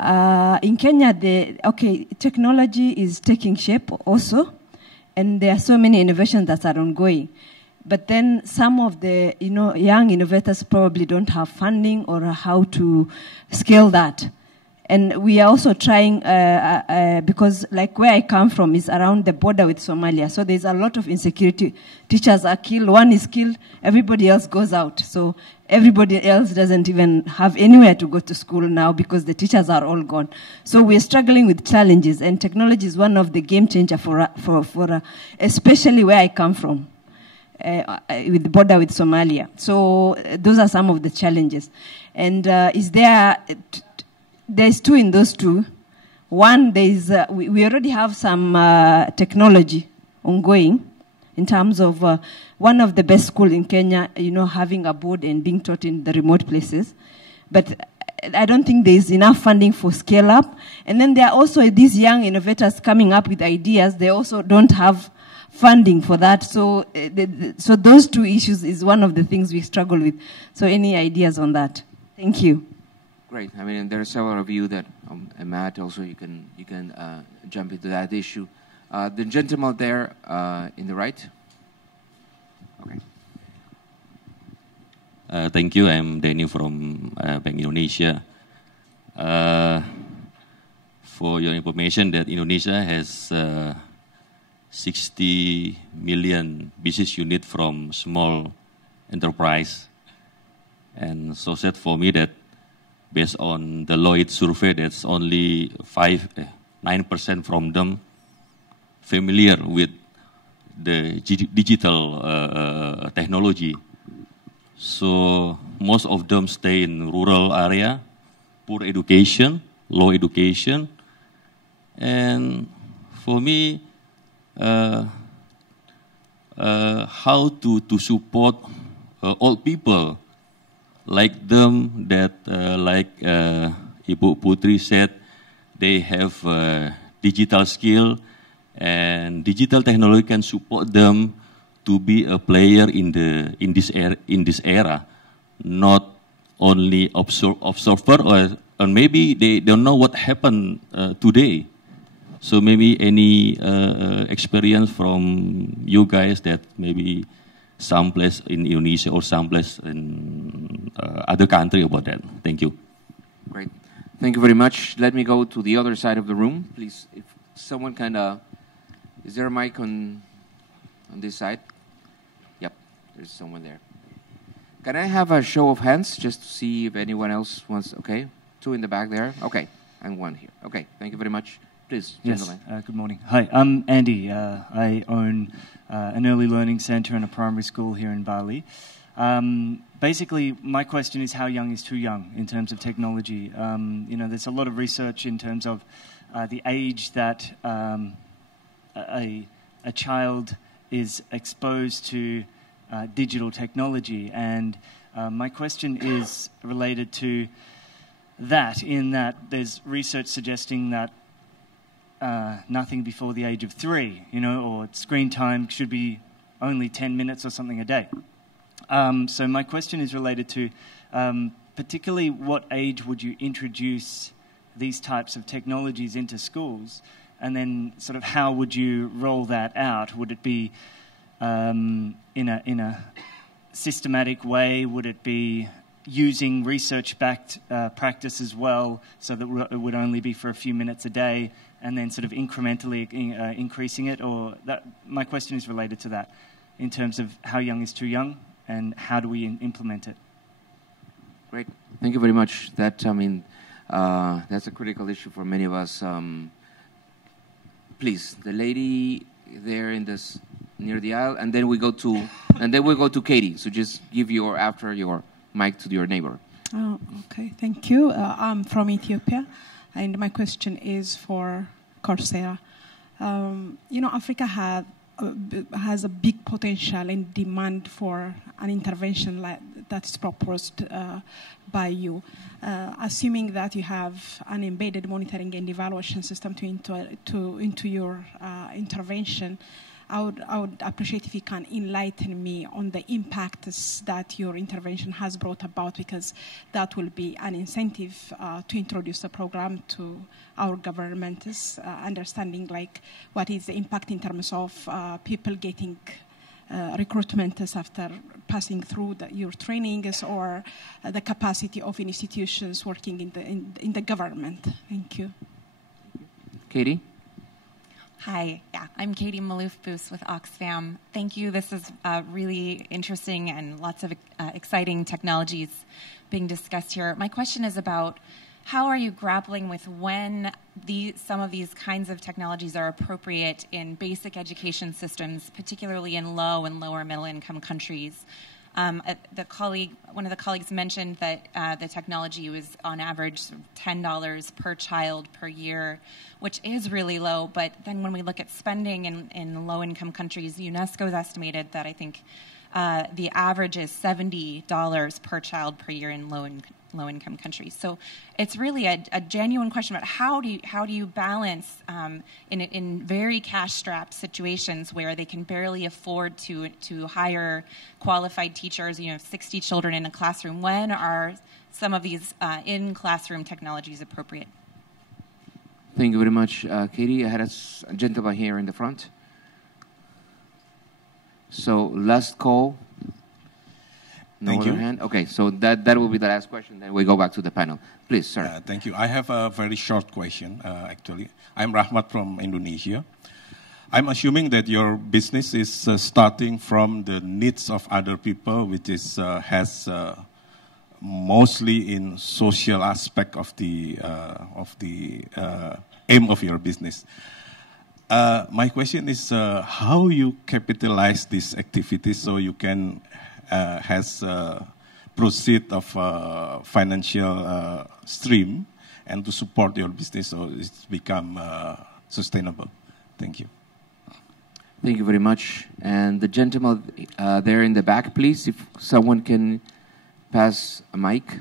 in Kenya, technology is taking shape also, and there are so many innovations that are ongoing. But then some of the young innovators probably don't have funding or how to scale that. And we are also trying, because like where I come from is around the border with Somalia. So there's a lot of insecurity. Teachers are killed. One is killed. Everybody else goes out. So everybody else doesn't even have anywhere to go to school now because the teachers are all gone. So we're struggling with challenges. And technology is one of the game changer for especially where I come from. With the border with Somalia. So those are some of the challenges. And there's two in those two. One, we already have some technology ongoing in terms of one of the best schools in Kenya, having a board and being taught in the remote places. But I don't think there's enough funding for scale up. And then there are also these young innovators coming up with ideas. They also don't have funding for that. So so those two issues is one of the things we struggle with. So any ideas on that? Thank you. Great. I mean, there are several of you that, and Matt also, you can jump into that issue. The gentleman there in the right. Okay. Thank you. I'm Danny from Bank Indonesia. For your information, that Indonesia has 60 million business unit from small enterprise. And so said for me that based on the Lloyd survey, that's only 9% from them familiar with the digital technology. So most of them stay in rural area, poor education, low education. And for me, how to support old people like them that, like Ibu Putri said, they have digital skill and digital technology can support them to be a player in this era, not only observer or maybe they don't know what happened today. So maybe any experience from you guys that maybe someplace in Indonesia or someplace in other country about that. Thank you. Great. Thank you very much. Let me go to the other side of the room, please. If someone can, is there a mic on this side? Yep, there's someone there. Can I have a show of hands just to see if anyone else wants? Okay, two in the back there. Okay, and one here. Okay, thank you very much. Please, gentlemen. Yes, good morning. Hi, I'm Andy. I own an early learning center and a primary school here in Bali. Basically, my question is how young is too young in terms of technology? There's a lot of research in terms of the age that a child is exposed to digital technology. And my question is related to that, in that there's research suggesting that nothing before the age of 3, or screen time should be only 10 minutes or something a day. So my question is related to particularly what age would you introduce these types of technologies into schools, and then sort of how would you roll that out? Would it be in a systematic way? Would it be using research-backed practice as well, so that it would only be for a few minutes a day, and then sort of incrementally increasing it? Or my question is related to that, in terms of how young is too young, and how do we implement it? Great, thank you very much. That That's a critical issue for many of us. Please, the lady there in this near the aisle, and then we go to Katie. So just give your mic to your neighbor. Oh, okay, thank you. I'm from Ethiopia, and my question is for Coursera. Africa has a big potential and demand for an intervention that's proposed by you. Assuming that you have an embedded monitoring and evaluation system into your intervention, I would appreciate if you can enlighten me on the impacts that your intervention has brought about, because that will be an incentive to introduce the program to our governments, understanding what is the impact in terms of people getting recruitments after passing through your trainings, or the capacity of institutions working in the government. Thank you. Katie? Hi, I'm Katie Maloof-Boos with Oxfam. Thank you. This is really interesting and lots of exciting technologies being discussed here. My question is about how are you grappling with when some of these kinds of technologies are appropriate in basic education systems, particularly in low and lower middle income countries? One of the colleagues mentioned that the technology was on average $10 per child per year, which is really low. But then when we look at spending in low-income countries, UNESCO has estimated that I think the average is $70 per child per year in low-income countries. So it's really a genuine question about how do you balance in very cash-strapped situations where they can barely afford to hire qualified teachers, 60 children in a classroom. When are some of these in-classroom technologies appropriate? Thank you very much, Katie. I had a gentleman here in the front. So last call. No other hand? Okay, so that will be the last question. Then we go back to the panel. Please, sir. Thank you. I have a very short question, actually. I'm Rahmat from Indonesia. I'm assuming that your business is starting from the needs of other people, which is has mostly in social aspect of the aim of your business. My question is how you capitalize this activity so you can proceed of financial stream and to support your business so it's become sustainable. Thank you. Thank you very much. And the gentleman there in the back, please, if someone can pass a mic.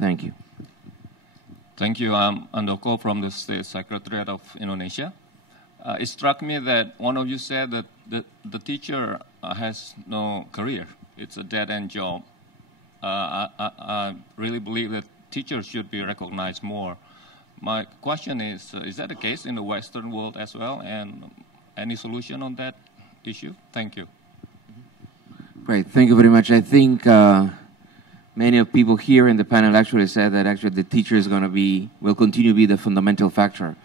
Thank you. Thank you. I'm Andoko from the State Secretariat of Indonesia. It struck me that one of you said that the teacher has no career. It's a dead-end job. I really believe that teachers should be recognized more. My question is that the case in the Western world as well? And any solution on that issue? Thank you. Great. Thank you very much. I think many of people here in the panel actually said that actually the teacher will continue to be the fundamental factor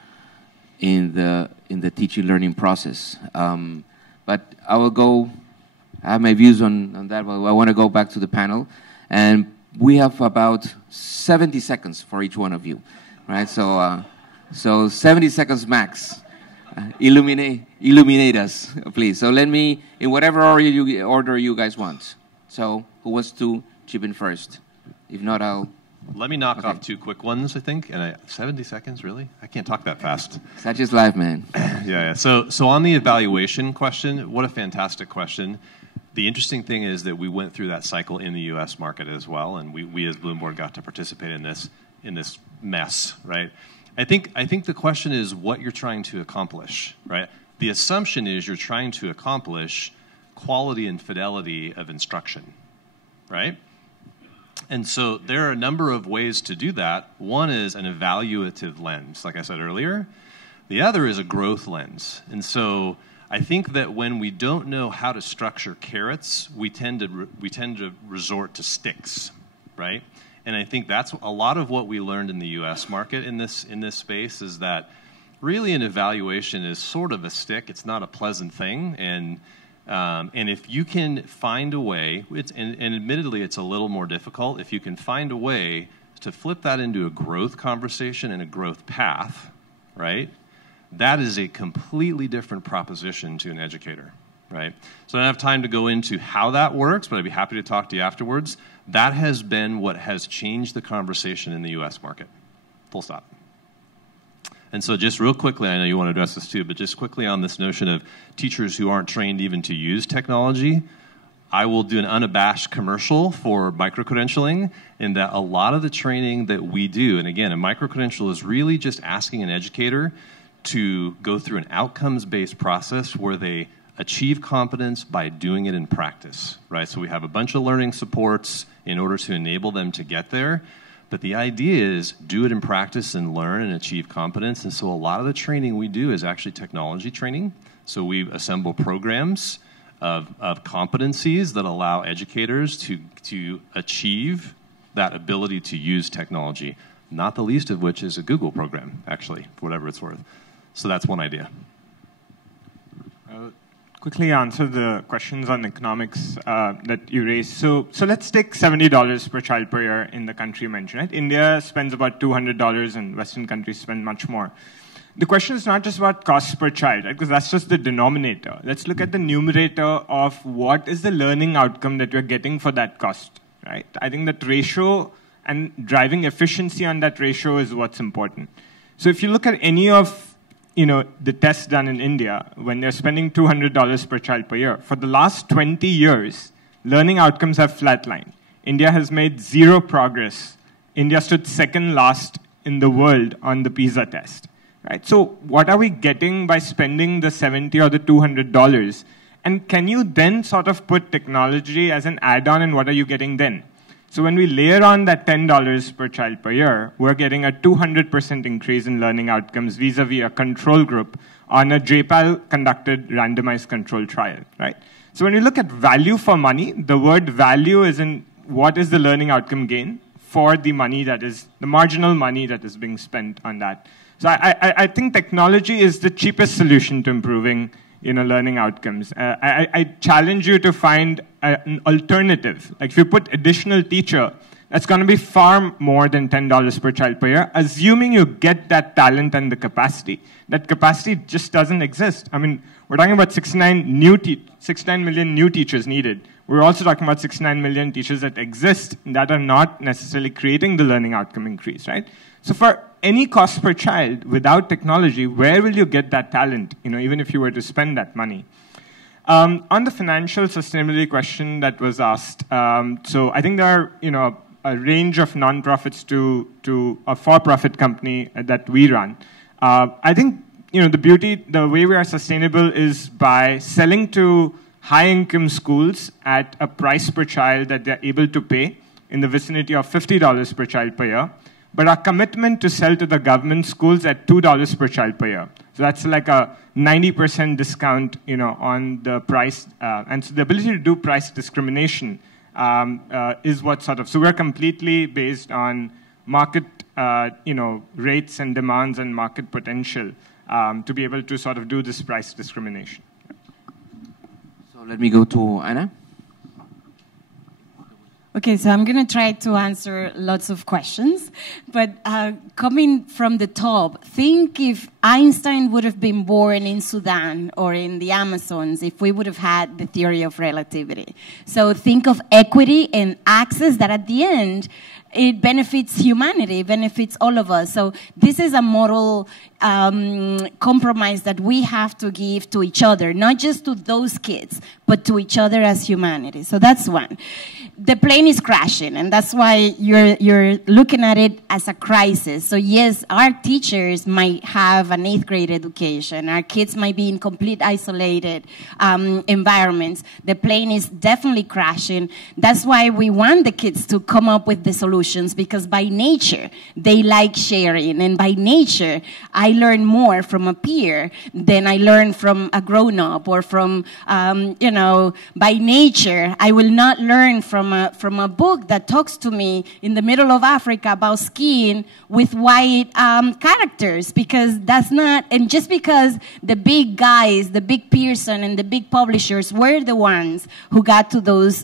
in the teaching learning process. But I have my views on that, but I want to go back to the panel. And we have about 70 seconds for each one of you, right? So 70 seconds max. Illuminate us, please. So let me, in whatever order you guys want. So who wants to chip in first? If not, I'll... Let me knock off two quick ones, I think. And 70 seconds, really? I can't talk that fast. That's just live, man. Yeah. So on the evaluation question, what a fantastic question. The interesting thing is that we went through that cycle in the U.S. market as well, and we as Bloomberg got to participate in this mess, right? I think the question is what you're trying to accomplish, right? The assumption is you're trying to accomplish quality and fidelity of instruction, right? And so there are a number of ways to do that. One is an evaluative lens, like I said earlier. The other is a growth lens. And so I think that when we don't know how to structure carrots, we tend to resort to sticks, right? And I think that's a lot of what we learned in the U.S. market in this space is that really an evaluation is sort of a stick. It's not a pleasant thing, and And if you can find a way, and admittedly it's a little more difficult, if you can find a way to flip that into a growth conversation and a growth path, right? That is a completely different proposition to an educator, right? So I don't have time to go into how that works, but I'd be happy to talk to you afterwards. That has been what has changed the conversation in the US market, full stop. And so just real quickly, I know you want to address this too, but just quickly on this notion of teachers who aren't trained even to use technology, I will do an unabashed commercial for micro-credentialing in that a lot of the training that we do, and again, a micro-credential is really just asking an educator to go through an outcomes-based process where they achieve competence by doing it in practice, right? So we have a bunch of learning supports in order to enable them to get there. But the idea is do it in practice and learn and achieve competence. And so a lot of the training we do is actually technology training. So we assemble programs of competencies that allow educators to achieve that ability to use technology, not the least of which is a Google program, actually, for whatever it's worth. So that's one idea. Quickly answer the questions on economics that you raised. So let's take $70 per child per year in the country you mentioned. Right? India spends about $200 and Western countries spend much more. The question is not just about costs per child, right? Because that's just the denominator. Let's look at the numerator of what is the learning outcome that we're getting for that cost. Right? I think that ratio and driving efficiency on that ratio is what's important. So if you look at any of the tests done in India, when they're spending $200 per child per year, for the last 20 years, learning outcomes have flatlined. India has made zero progress. India stood second last in the world on the PISA test. Right? So what are we getting by spending the $70 or the $200? And can you then sort of put technology as an add-on, and what are you getting then? So when we layer on that $10 per child per year, we're getting a 200% increase in learning outcomes vis-a-vis a control group on a JPAL-conducted randomized control trial, right? So when you look at value for money, the word value is in what is the learning outcome gain for the money that is, the marginal money that is being spent on that. So I think technology is the cheapest solution to improving learning outcomes. I challenge you to find an alternative. Like if you put additional teacher, that's going to be far more than $10 per child per year, assuming you get that talent and the capacity. That capacity just doesn't exist. I mean, we're talking about 69 million new teachers needed. We're also talking about 69 million teachers that exist that are not necessarily creating the learning outcome increase, right? So for any cost per child without technology, where will you get that talent, even if you were to spend that money? On the financial sustainability question that was asked, so I think there are a range of nonprofits to a for-profit company that we run. I think the way we are sustainable is by selling to high-income schools at a price per child that they're able to pay in the vicinity of $50 per child per year. But our commitment to sell to the government schools at $2 per child per year. So that's like a 90% discount, on the price. And so the ability to do price discrimination is what sort of, so we're completely based on market, rates and demands and market potential to be able to sort of do this price discrimination. So let me go to Anna. Okay, so I'm going to try to answer lots of questions, but coming from the top, think if Einstein would have been born in Sudan or in the Amazons, if we would have had the theory of relativity. So think of equity and access that at the end, it benefits humanity, benefits all of us. So this is a moral compromise that we have to give to each other, not just to those kids, but to each other as humanity. So that's one. The plane is crashing, and that's why you're looking at it as a crisis. So yes, our teachers might have an 8th grade education. Our kids might be in complete isolated environments. The plane is definitely crashing. That's why we want the kids to come up with the solutions, because by nature, they like sharing. And by nature, I learn more from a peer than I learn from a grown-up or from, by nature, I will not learn from from a book that talks to me in the middle of Africa about skiing with white characters, because that's not, and just because the big guys, the big Pearson and the big publishers were the ones who got to those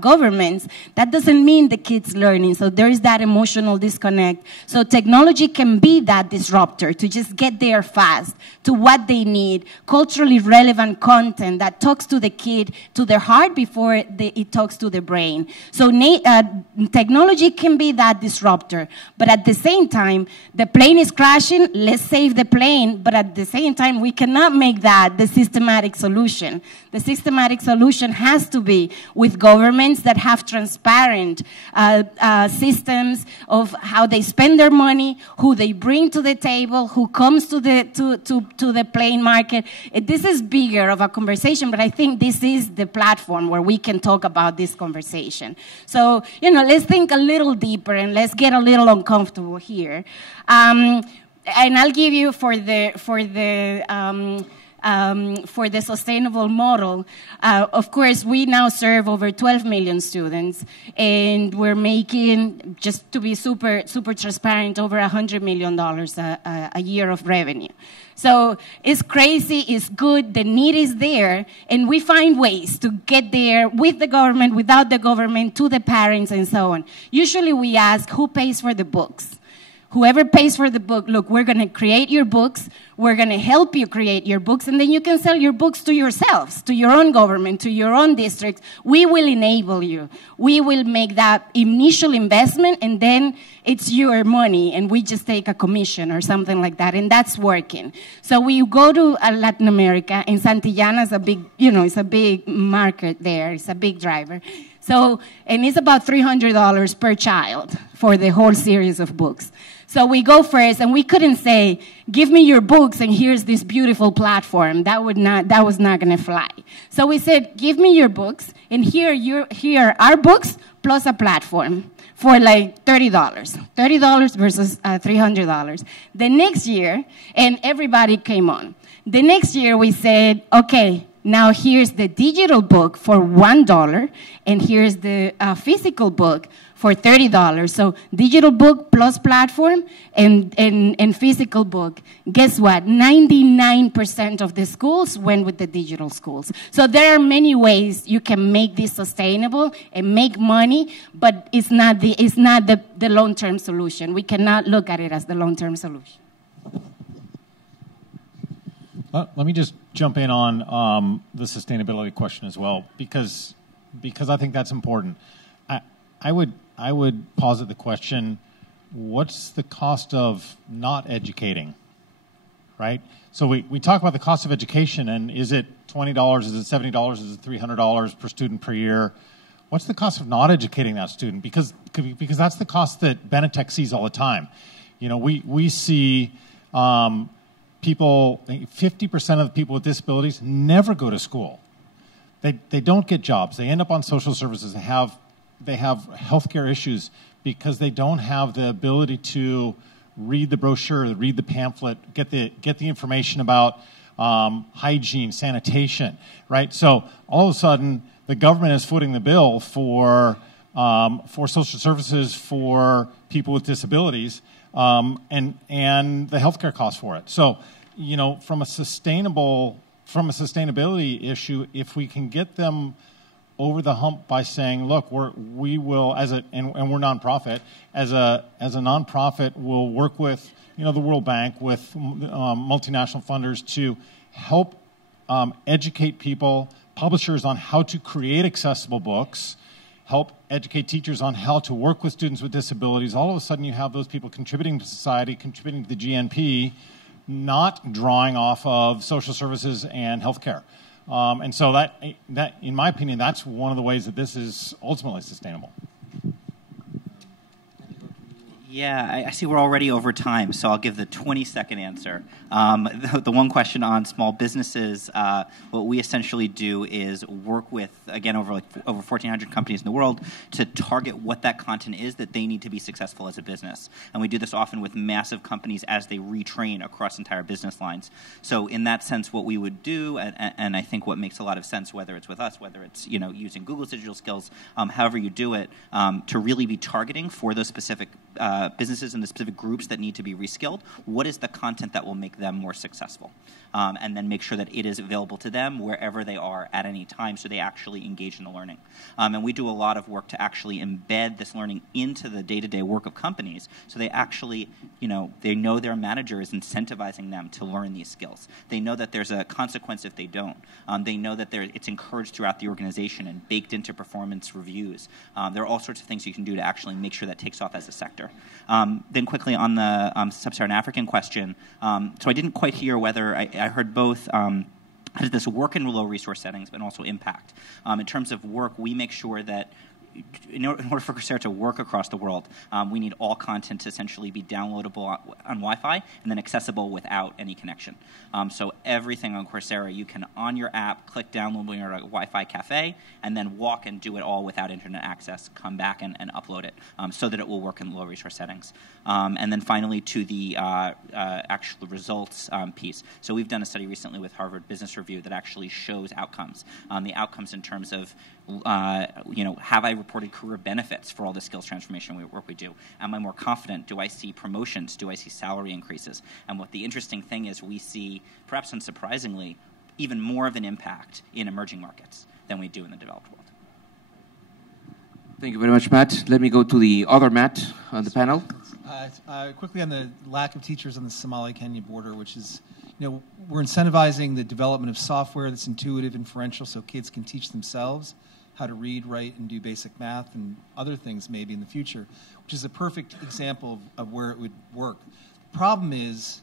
governments, that doesn't mean the kids learning. So there is that emotional disconnect. So technology can be that disruptor to just get there fast to what they need, culturally relevant content that talks to the kid, to their heart before it talks to the brain. So technology can be that disruptor, but at the same time, the plane is crashing, let's save the plane, but at the same time, we cannot make that the systematic solution. The systematic solution has to be with governments that have transparent systems of how they spend their money, who they bring to the table, who comes to the plane market. This is bigger of a conversation, but I think this is the platform where we can talk about this conversation. So, let's think a little deeper and let's get a little uncomfortable here. And I'll give you for the sustainable model, of course, we now serve over 12 million students, and we're making, just to be super transparent, over $100 million a year of revenue. So it's crazy, it's good, the need is there, and we find ways to get there with the government, without the government, to the parents, and so on. Usually we ask, who pays for the books? Whoever pays for the book, look, we're going to create your books, we're going to help you create your books, and then you can sell your books to yourselves, to your own government, to your own districts. We will enable you. We will make that initial investment, and then it's your money, and we just take a commission or something like that, and that's working. So we go to Latin America, and Santillana is a big, it's a big market there. It's a big driver. So, and it's about $300 per child for the whole series of books. So we go first, and we couldn't say, give me your books and here's this beautiful platform. That was not going to fly. So we said, give me your books, and here are our books plus a platform for like $30. $30 versus $300. The next year, and everybody came on. The next year we said, okay, now here's the digital book for $1, and here's the physical book for $30. So digital book plus platform and physical book. Guess what? 99% of the schools went with the digital schools. So there are many ways you can make this sustainable and make money, but it's not the long-term solution. We cannot look at it as the long-term solution. Let me just jump in on the sustainability question as well, because I think that's important. I would posit the question, what's the cost of not educating, right? So we talk about the cost of education, and is it $20, is it $70, is it $300 per student per year? What's the cost of not educating that student? Because that's the cost that Benetech sees all the time. We see people, 50% of the people with disabilities never go to school. They don't get jobs. They end up on social services. They have healthcare issues because they don't have the ability to read the brochure, read the pamphlet, get the information about hygiene, sanitation, right? So all of a sudden, the government is footing the bill for social services for people with disabilities, and the healthcare costs for it. So, from a sustainability issue, if we can get them over the hump by saying, look, we will, and we're nonprofit, as a nonprofit, we'll work with the World Bank, with multinational funders to help educate people, publishers, on how to create accessible books, help educate teachers on how to work with students with disabilities. All of a sudden you have those people contributing to society, contributing to the GNP, not drawing off of social services and healthcare. And so that, in my opinion, that's one of the ways that this is ultimately sustainable. Yeah, I see we're already over time, so I'll give the 20-second answer. The one question on small businesses, what we essentially do is work with, again, over 1,400 companies in the world to target what that content is that they need to be successful as a business. And we do this often with massive companies as they retrain across entire business lines. So in that sense, what we would do, and I think what makes a lot of sense, whether it's with us, whether it's using Google's digital skills, however you do it, to really be targeting for those specific businesses and the specific groups that need to be reskilled, what is the content that will make them more successful? And then make sure that it is available to them wherever they are at any time so they actually engage in the learning. And we do a lot of work to actually embed this learning into the day-to-day work of companies so they actually, they know their manager is incentivizing them to learn these skills. They know that there's a consequence if they don't. They know that it's encouraged throughout the organization and baked into performance reviews. There are all sorts of things you can do to actually make sure that takes off as a sector. Then quickly on the sub-Saharan African question, so I didn't quite hear whether I heard both. How does this work in low resource settings, but also impact? In terms of work, we make sure that in order for Coursera to work across the world, we need all content to essentially be downloadable on Wi-Fi and then accessible without any connection. So everything on Coursera, you can, on your app, click download when you're at a Wi-Fi cafe, and then walk and do it all without internet access, come back and upload it so that it will work in low resource settings. And then finally to the actual results piece. So we've done a study recently with Harvard Business Review that actually shows outcomes. The outcomes in terms of, have I reported career benefits for all the skills transformation work we do? Am I more confident? Do I see promotions? Do I see salary increases? And what the interesting thing is, we see, perhaps unsurprisingly, even more of an impact in emerging markets than we do in the developed world. Thank you very much, Matt. Let me go to the other Matt on the panel. Quickly on the lack of teachers on the Somali-Kenya border, which is, we're incentivizing the development of software that's intuitive, inferential, so kids can teach themselves how to read, write, and do basic math and other things maybe in the future, which is a perfect example of where it would work. The problem is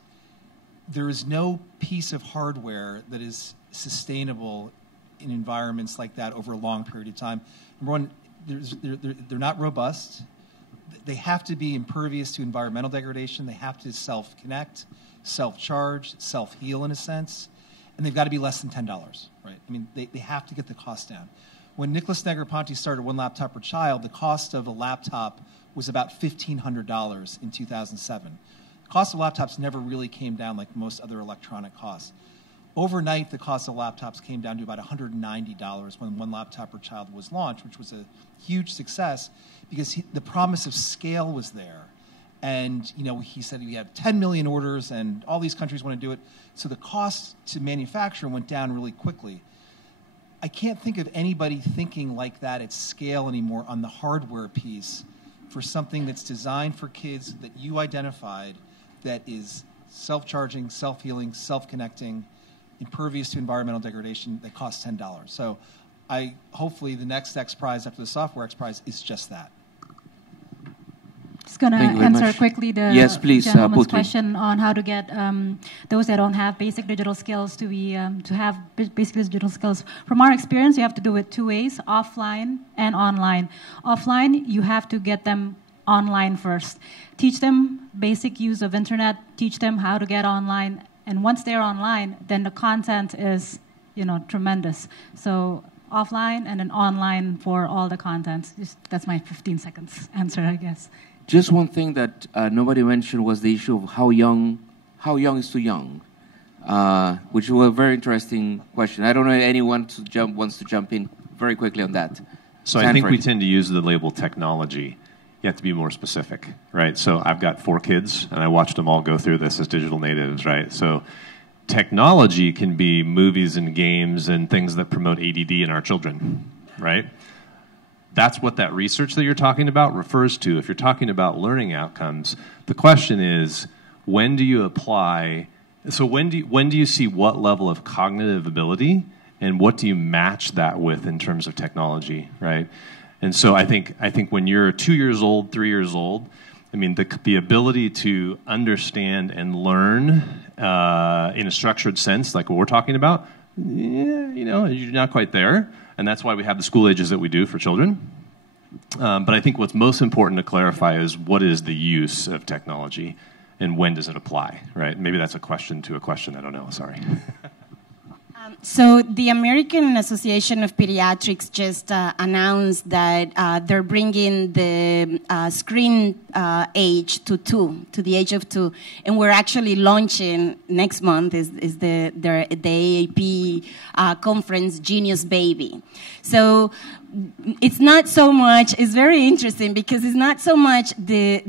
there is no piece of hardware that is sustainable in environments like that over a long period of time. Number one, they're not robust. They have to be impervious to environmental degradation. They have to self-connect, self-charge, self-heal in a sense, and they've got to be less than $10, right? I mean, they have to get the cost down. When Nicholas Negroponte started One Laptop Per Child, the cost of a laptop was about $1,500 in 2007. The cost of laptops never really came down like most other electronic costs. Overnight, the cost of laptops came down to about $190 when One Laptop Per Child was launched, which was a huge success because the promise of scale was there. And he said we have 10 million orders and all these countries want to do it. So the cost to manufacture went down really quickly. I can't think of anybody thinking like that at scale anymore on the hardware piece for something that's designed for kids that you identified that is self-charging, self-healing, self-connecting, impervious to environmental degradation that costs $10. So hopefully the next X Prize after the software X Prize is just that. Just going to answer quickly the gentleman's Putri. question on how to get those that don't have basic digital skills to be to have basic digital skills. From our experience, you have to do it two ways: offline and online. Offline, you have to get them online first. Teach them basic use of internet. Teach them how to get online. And once they're online, then the content is, tremendous. So offline and then online for all the content. That's my 15 seconds answer, I guess. Just one thing that nobody mentioned was the issue of how young is too young, which was a very interesting question. I don't know if anyone wants to jump in very quickly on that. So I think we tend to use the label technology. You have to be more specific, right? So I've got 4 kids, and I watched them all go through this as digital natives, right? So technology can be movies and games and things that promote ADD in our children, right? That's what that research that you're talking about refers to. If you're talking about learning outcomes, the question is, when do you apply? So when do you see what level of cognitive ability, and what do you match that with in terms of technology, right? And so I think when you're 2 years old, 3 years old, I mean the ability to understand and learn in a structured sense, like what we're talking about, you're not quite there. And that's why we have the school ages that we do for children. But I think what's most important to clarify is what is the use of technology and when does it apply, right? Maybe that's a question to a question. I don't know. Sorry. So the American Association of Pediatrics just announced that they're bringing the screen age to 2, to the age of 2, and we're actually launching next month is the AAP conference Genius Baby. So it's not so much. It's very interesting because it's not so much the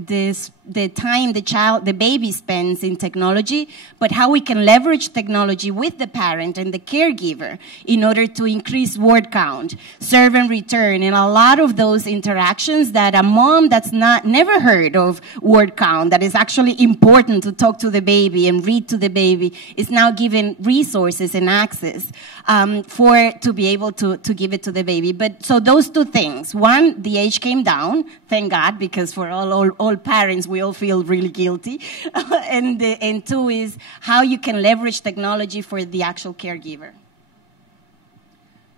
time the baby spends in technology, but how we can leverage technology with the parent and the caregiver in order to increase word count, serve and return, and a lot of those interactions that a mom that's never heard of word count, that is actually important to talk to the baby and read to the baby, is now given resources and access to be able to give it to the baby. But so those two things: one, the age came down, thank God, because for all parents, we all feel really guilty. And two is how you can leverage technology for the actual caregiver.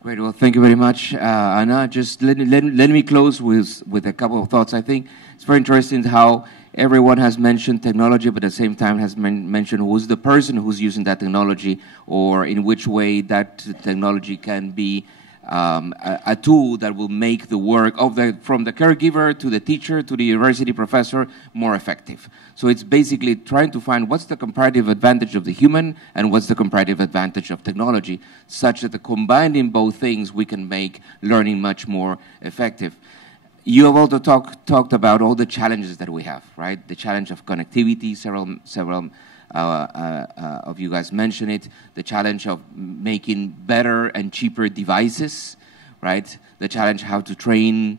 Great. Well, thank you very much, Anna. Just let me close with a couple of thoughts. I think it's very interesting how everyone has mentioned technology, but at the same time has mentioned who's the person who's using that technology, or in which way that technology can be a tool that will make the work from the caregiver to the teacher to the university professor more effective. So it's basically trying to find what's the comparative advantage of the human and what's the comparative advantage of technology, such that combining both things we can make learning much more effective. You have also talked about all the challenges that we have, right? The challenge of connectivity, several of you guys mentioned it, the challenge of making better and cheaper devices, right? The challenge how to train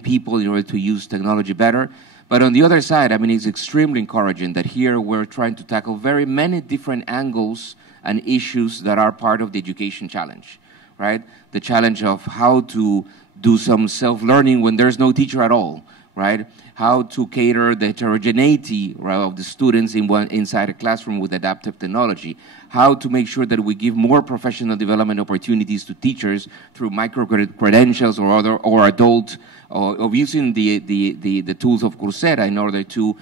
people in order to use technology better. But on the other side, I mean, it's extremely encouraging that here we're trying to tackle very many different angles and issues that are part of the education challenge, right? The challenge of how to do some self-learning when there's no teacher at all, right? How to cater the heterogeneity, right, of the students inside a classroom with adaptive technology. How to make sure that we give more professional development opportunities to teachers through micro-credentials or adult, of using the tools of Coursera in order to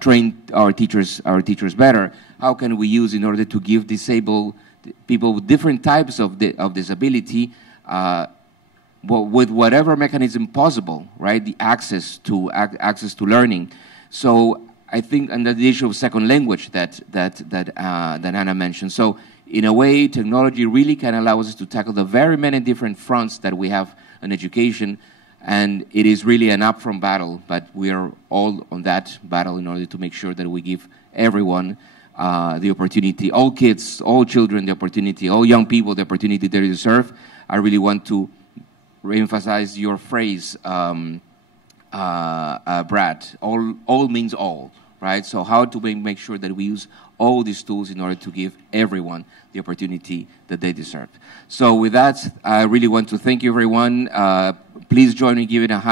train our teachers better. How can we use in order to give disabled people with different types of disability with whatever mechanism possible, right? The access to learning. So I think, and the issue of second language that Anna mentioned. So in a way, technology really can allow us to tackle the very many different fronts that we have in education, and it is really an upfront battle. But we are all on that battle in order to make sure that we give everyone the opportunity, all kids, all children, the opportunity, all young people, the opportunity they deserve. I really want to re-emphasize your phrase, Brad. All means all, right? So how to make sure that we use all these tools in order to give everyone the opportunity that they deserve. So with that, I really want to thank you, everyone. Please join me in giving a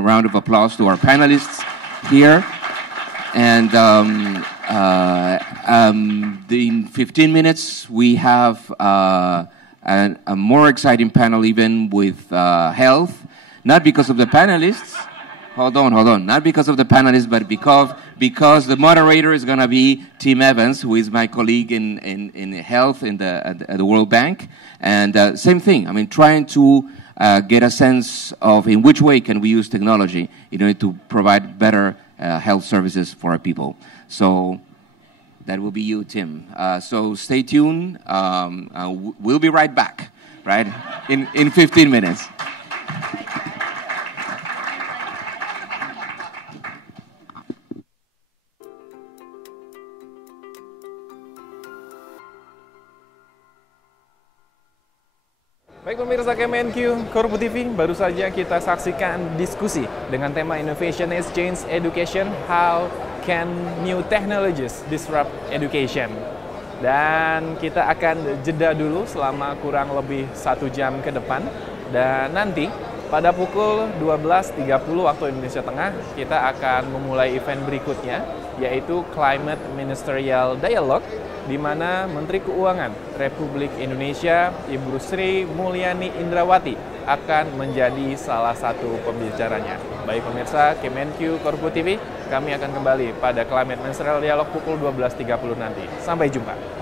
round of applause to our panelists here. And in 15 minutes, we have a more exciting panel even with health, not because of the panelists. Hold on. Not because of the panelists, but because the moderator is going to be Tim Evans, who is my colleague in health at the World Bank. And same thing, I mean, trying to get a sense of in which way can we use technology in order to provide better health services for our people. So that will be you, Tim. So stay tuned. We'll be right back, right, in 15 minutes. Baik pemirsa Kemenq, Korpu TV, baru saja kita saksikan diskusi dengan tema Innovation has changed education, how can new technologies disrupt education. Dan kita akan jeda dulu selama kurang lebih 1 jam ke depan. Dan nanti pada pukul 12.30 waktu Indonesia Tengah, kita akan memulai event berikutnya, yaitu Climate Ministerial Dialogue, di mana Menteri Keuangan Republik Indonesia Ibu Sri Mulyani Indrawati akan menjadi salah satu pembicaranya. Baik pemirsa Kemenq Korpu TV, kami akan kembali pada Climate Menstrual Dialog pukul 12.30 nanti. Sampai jumpa.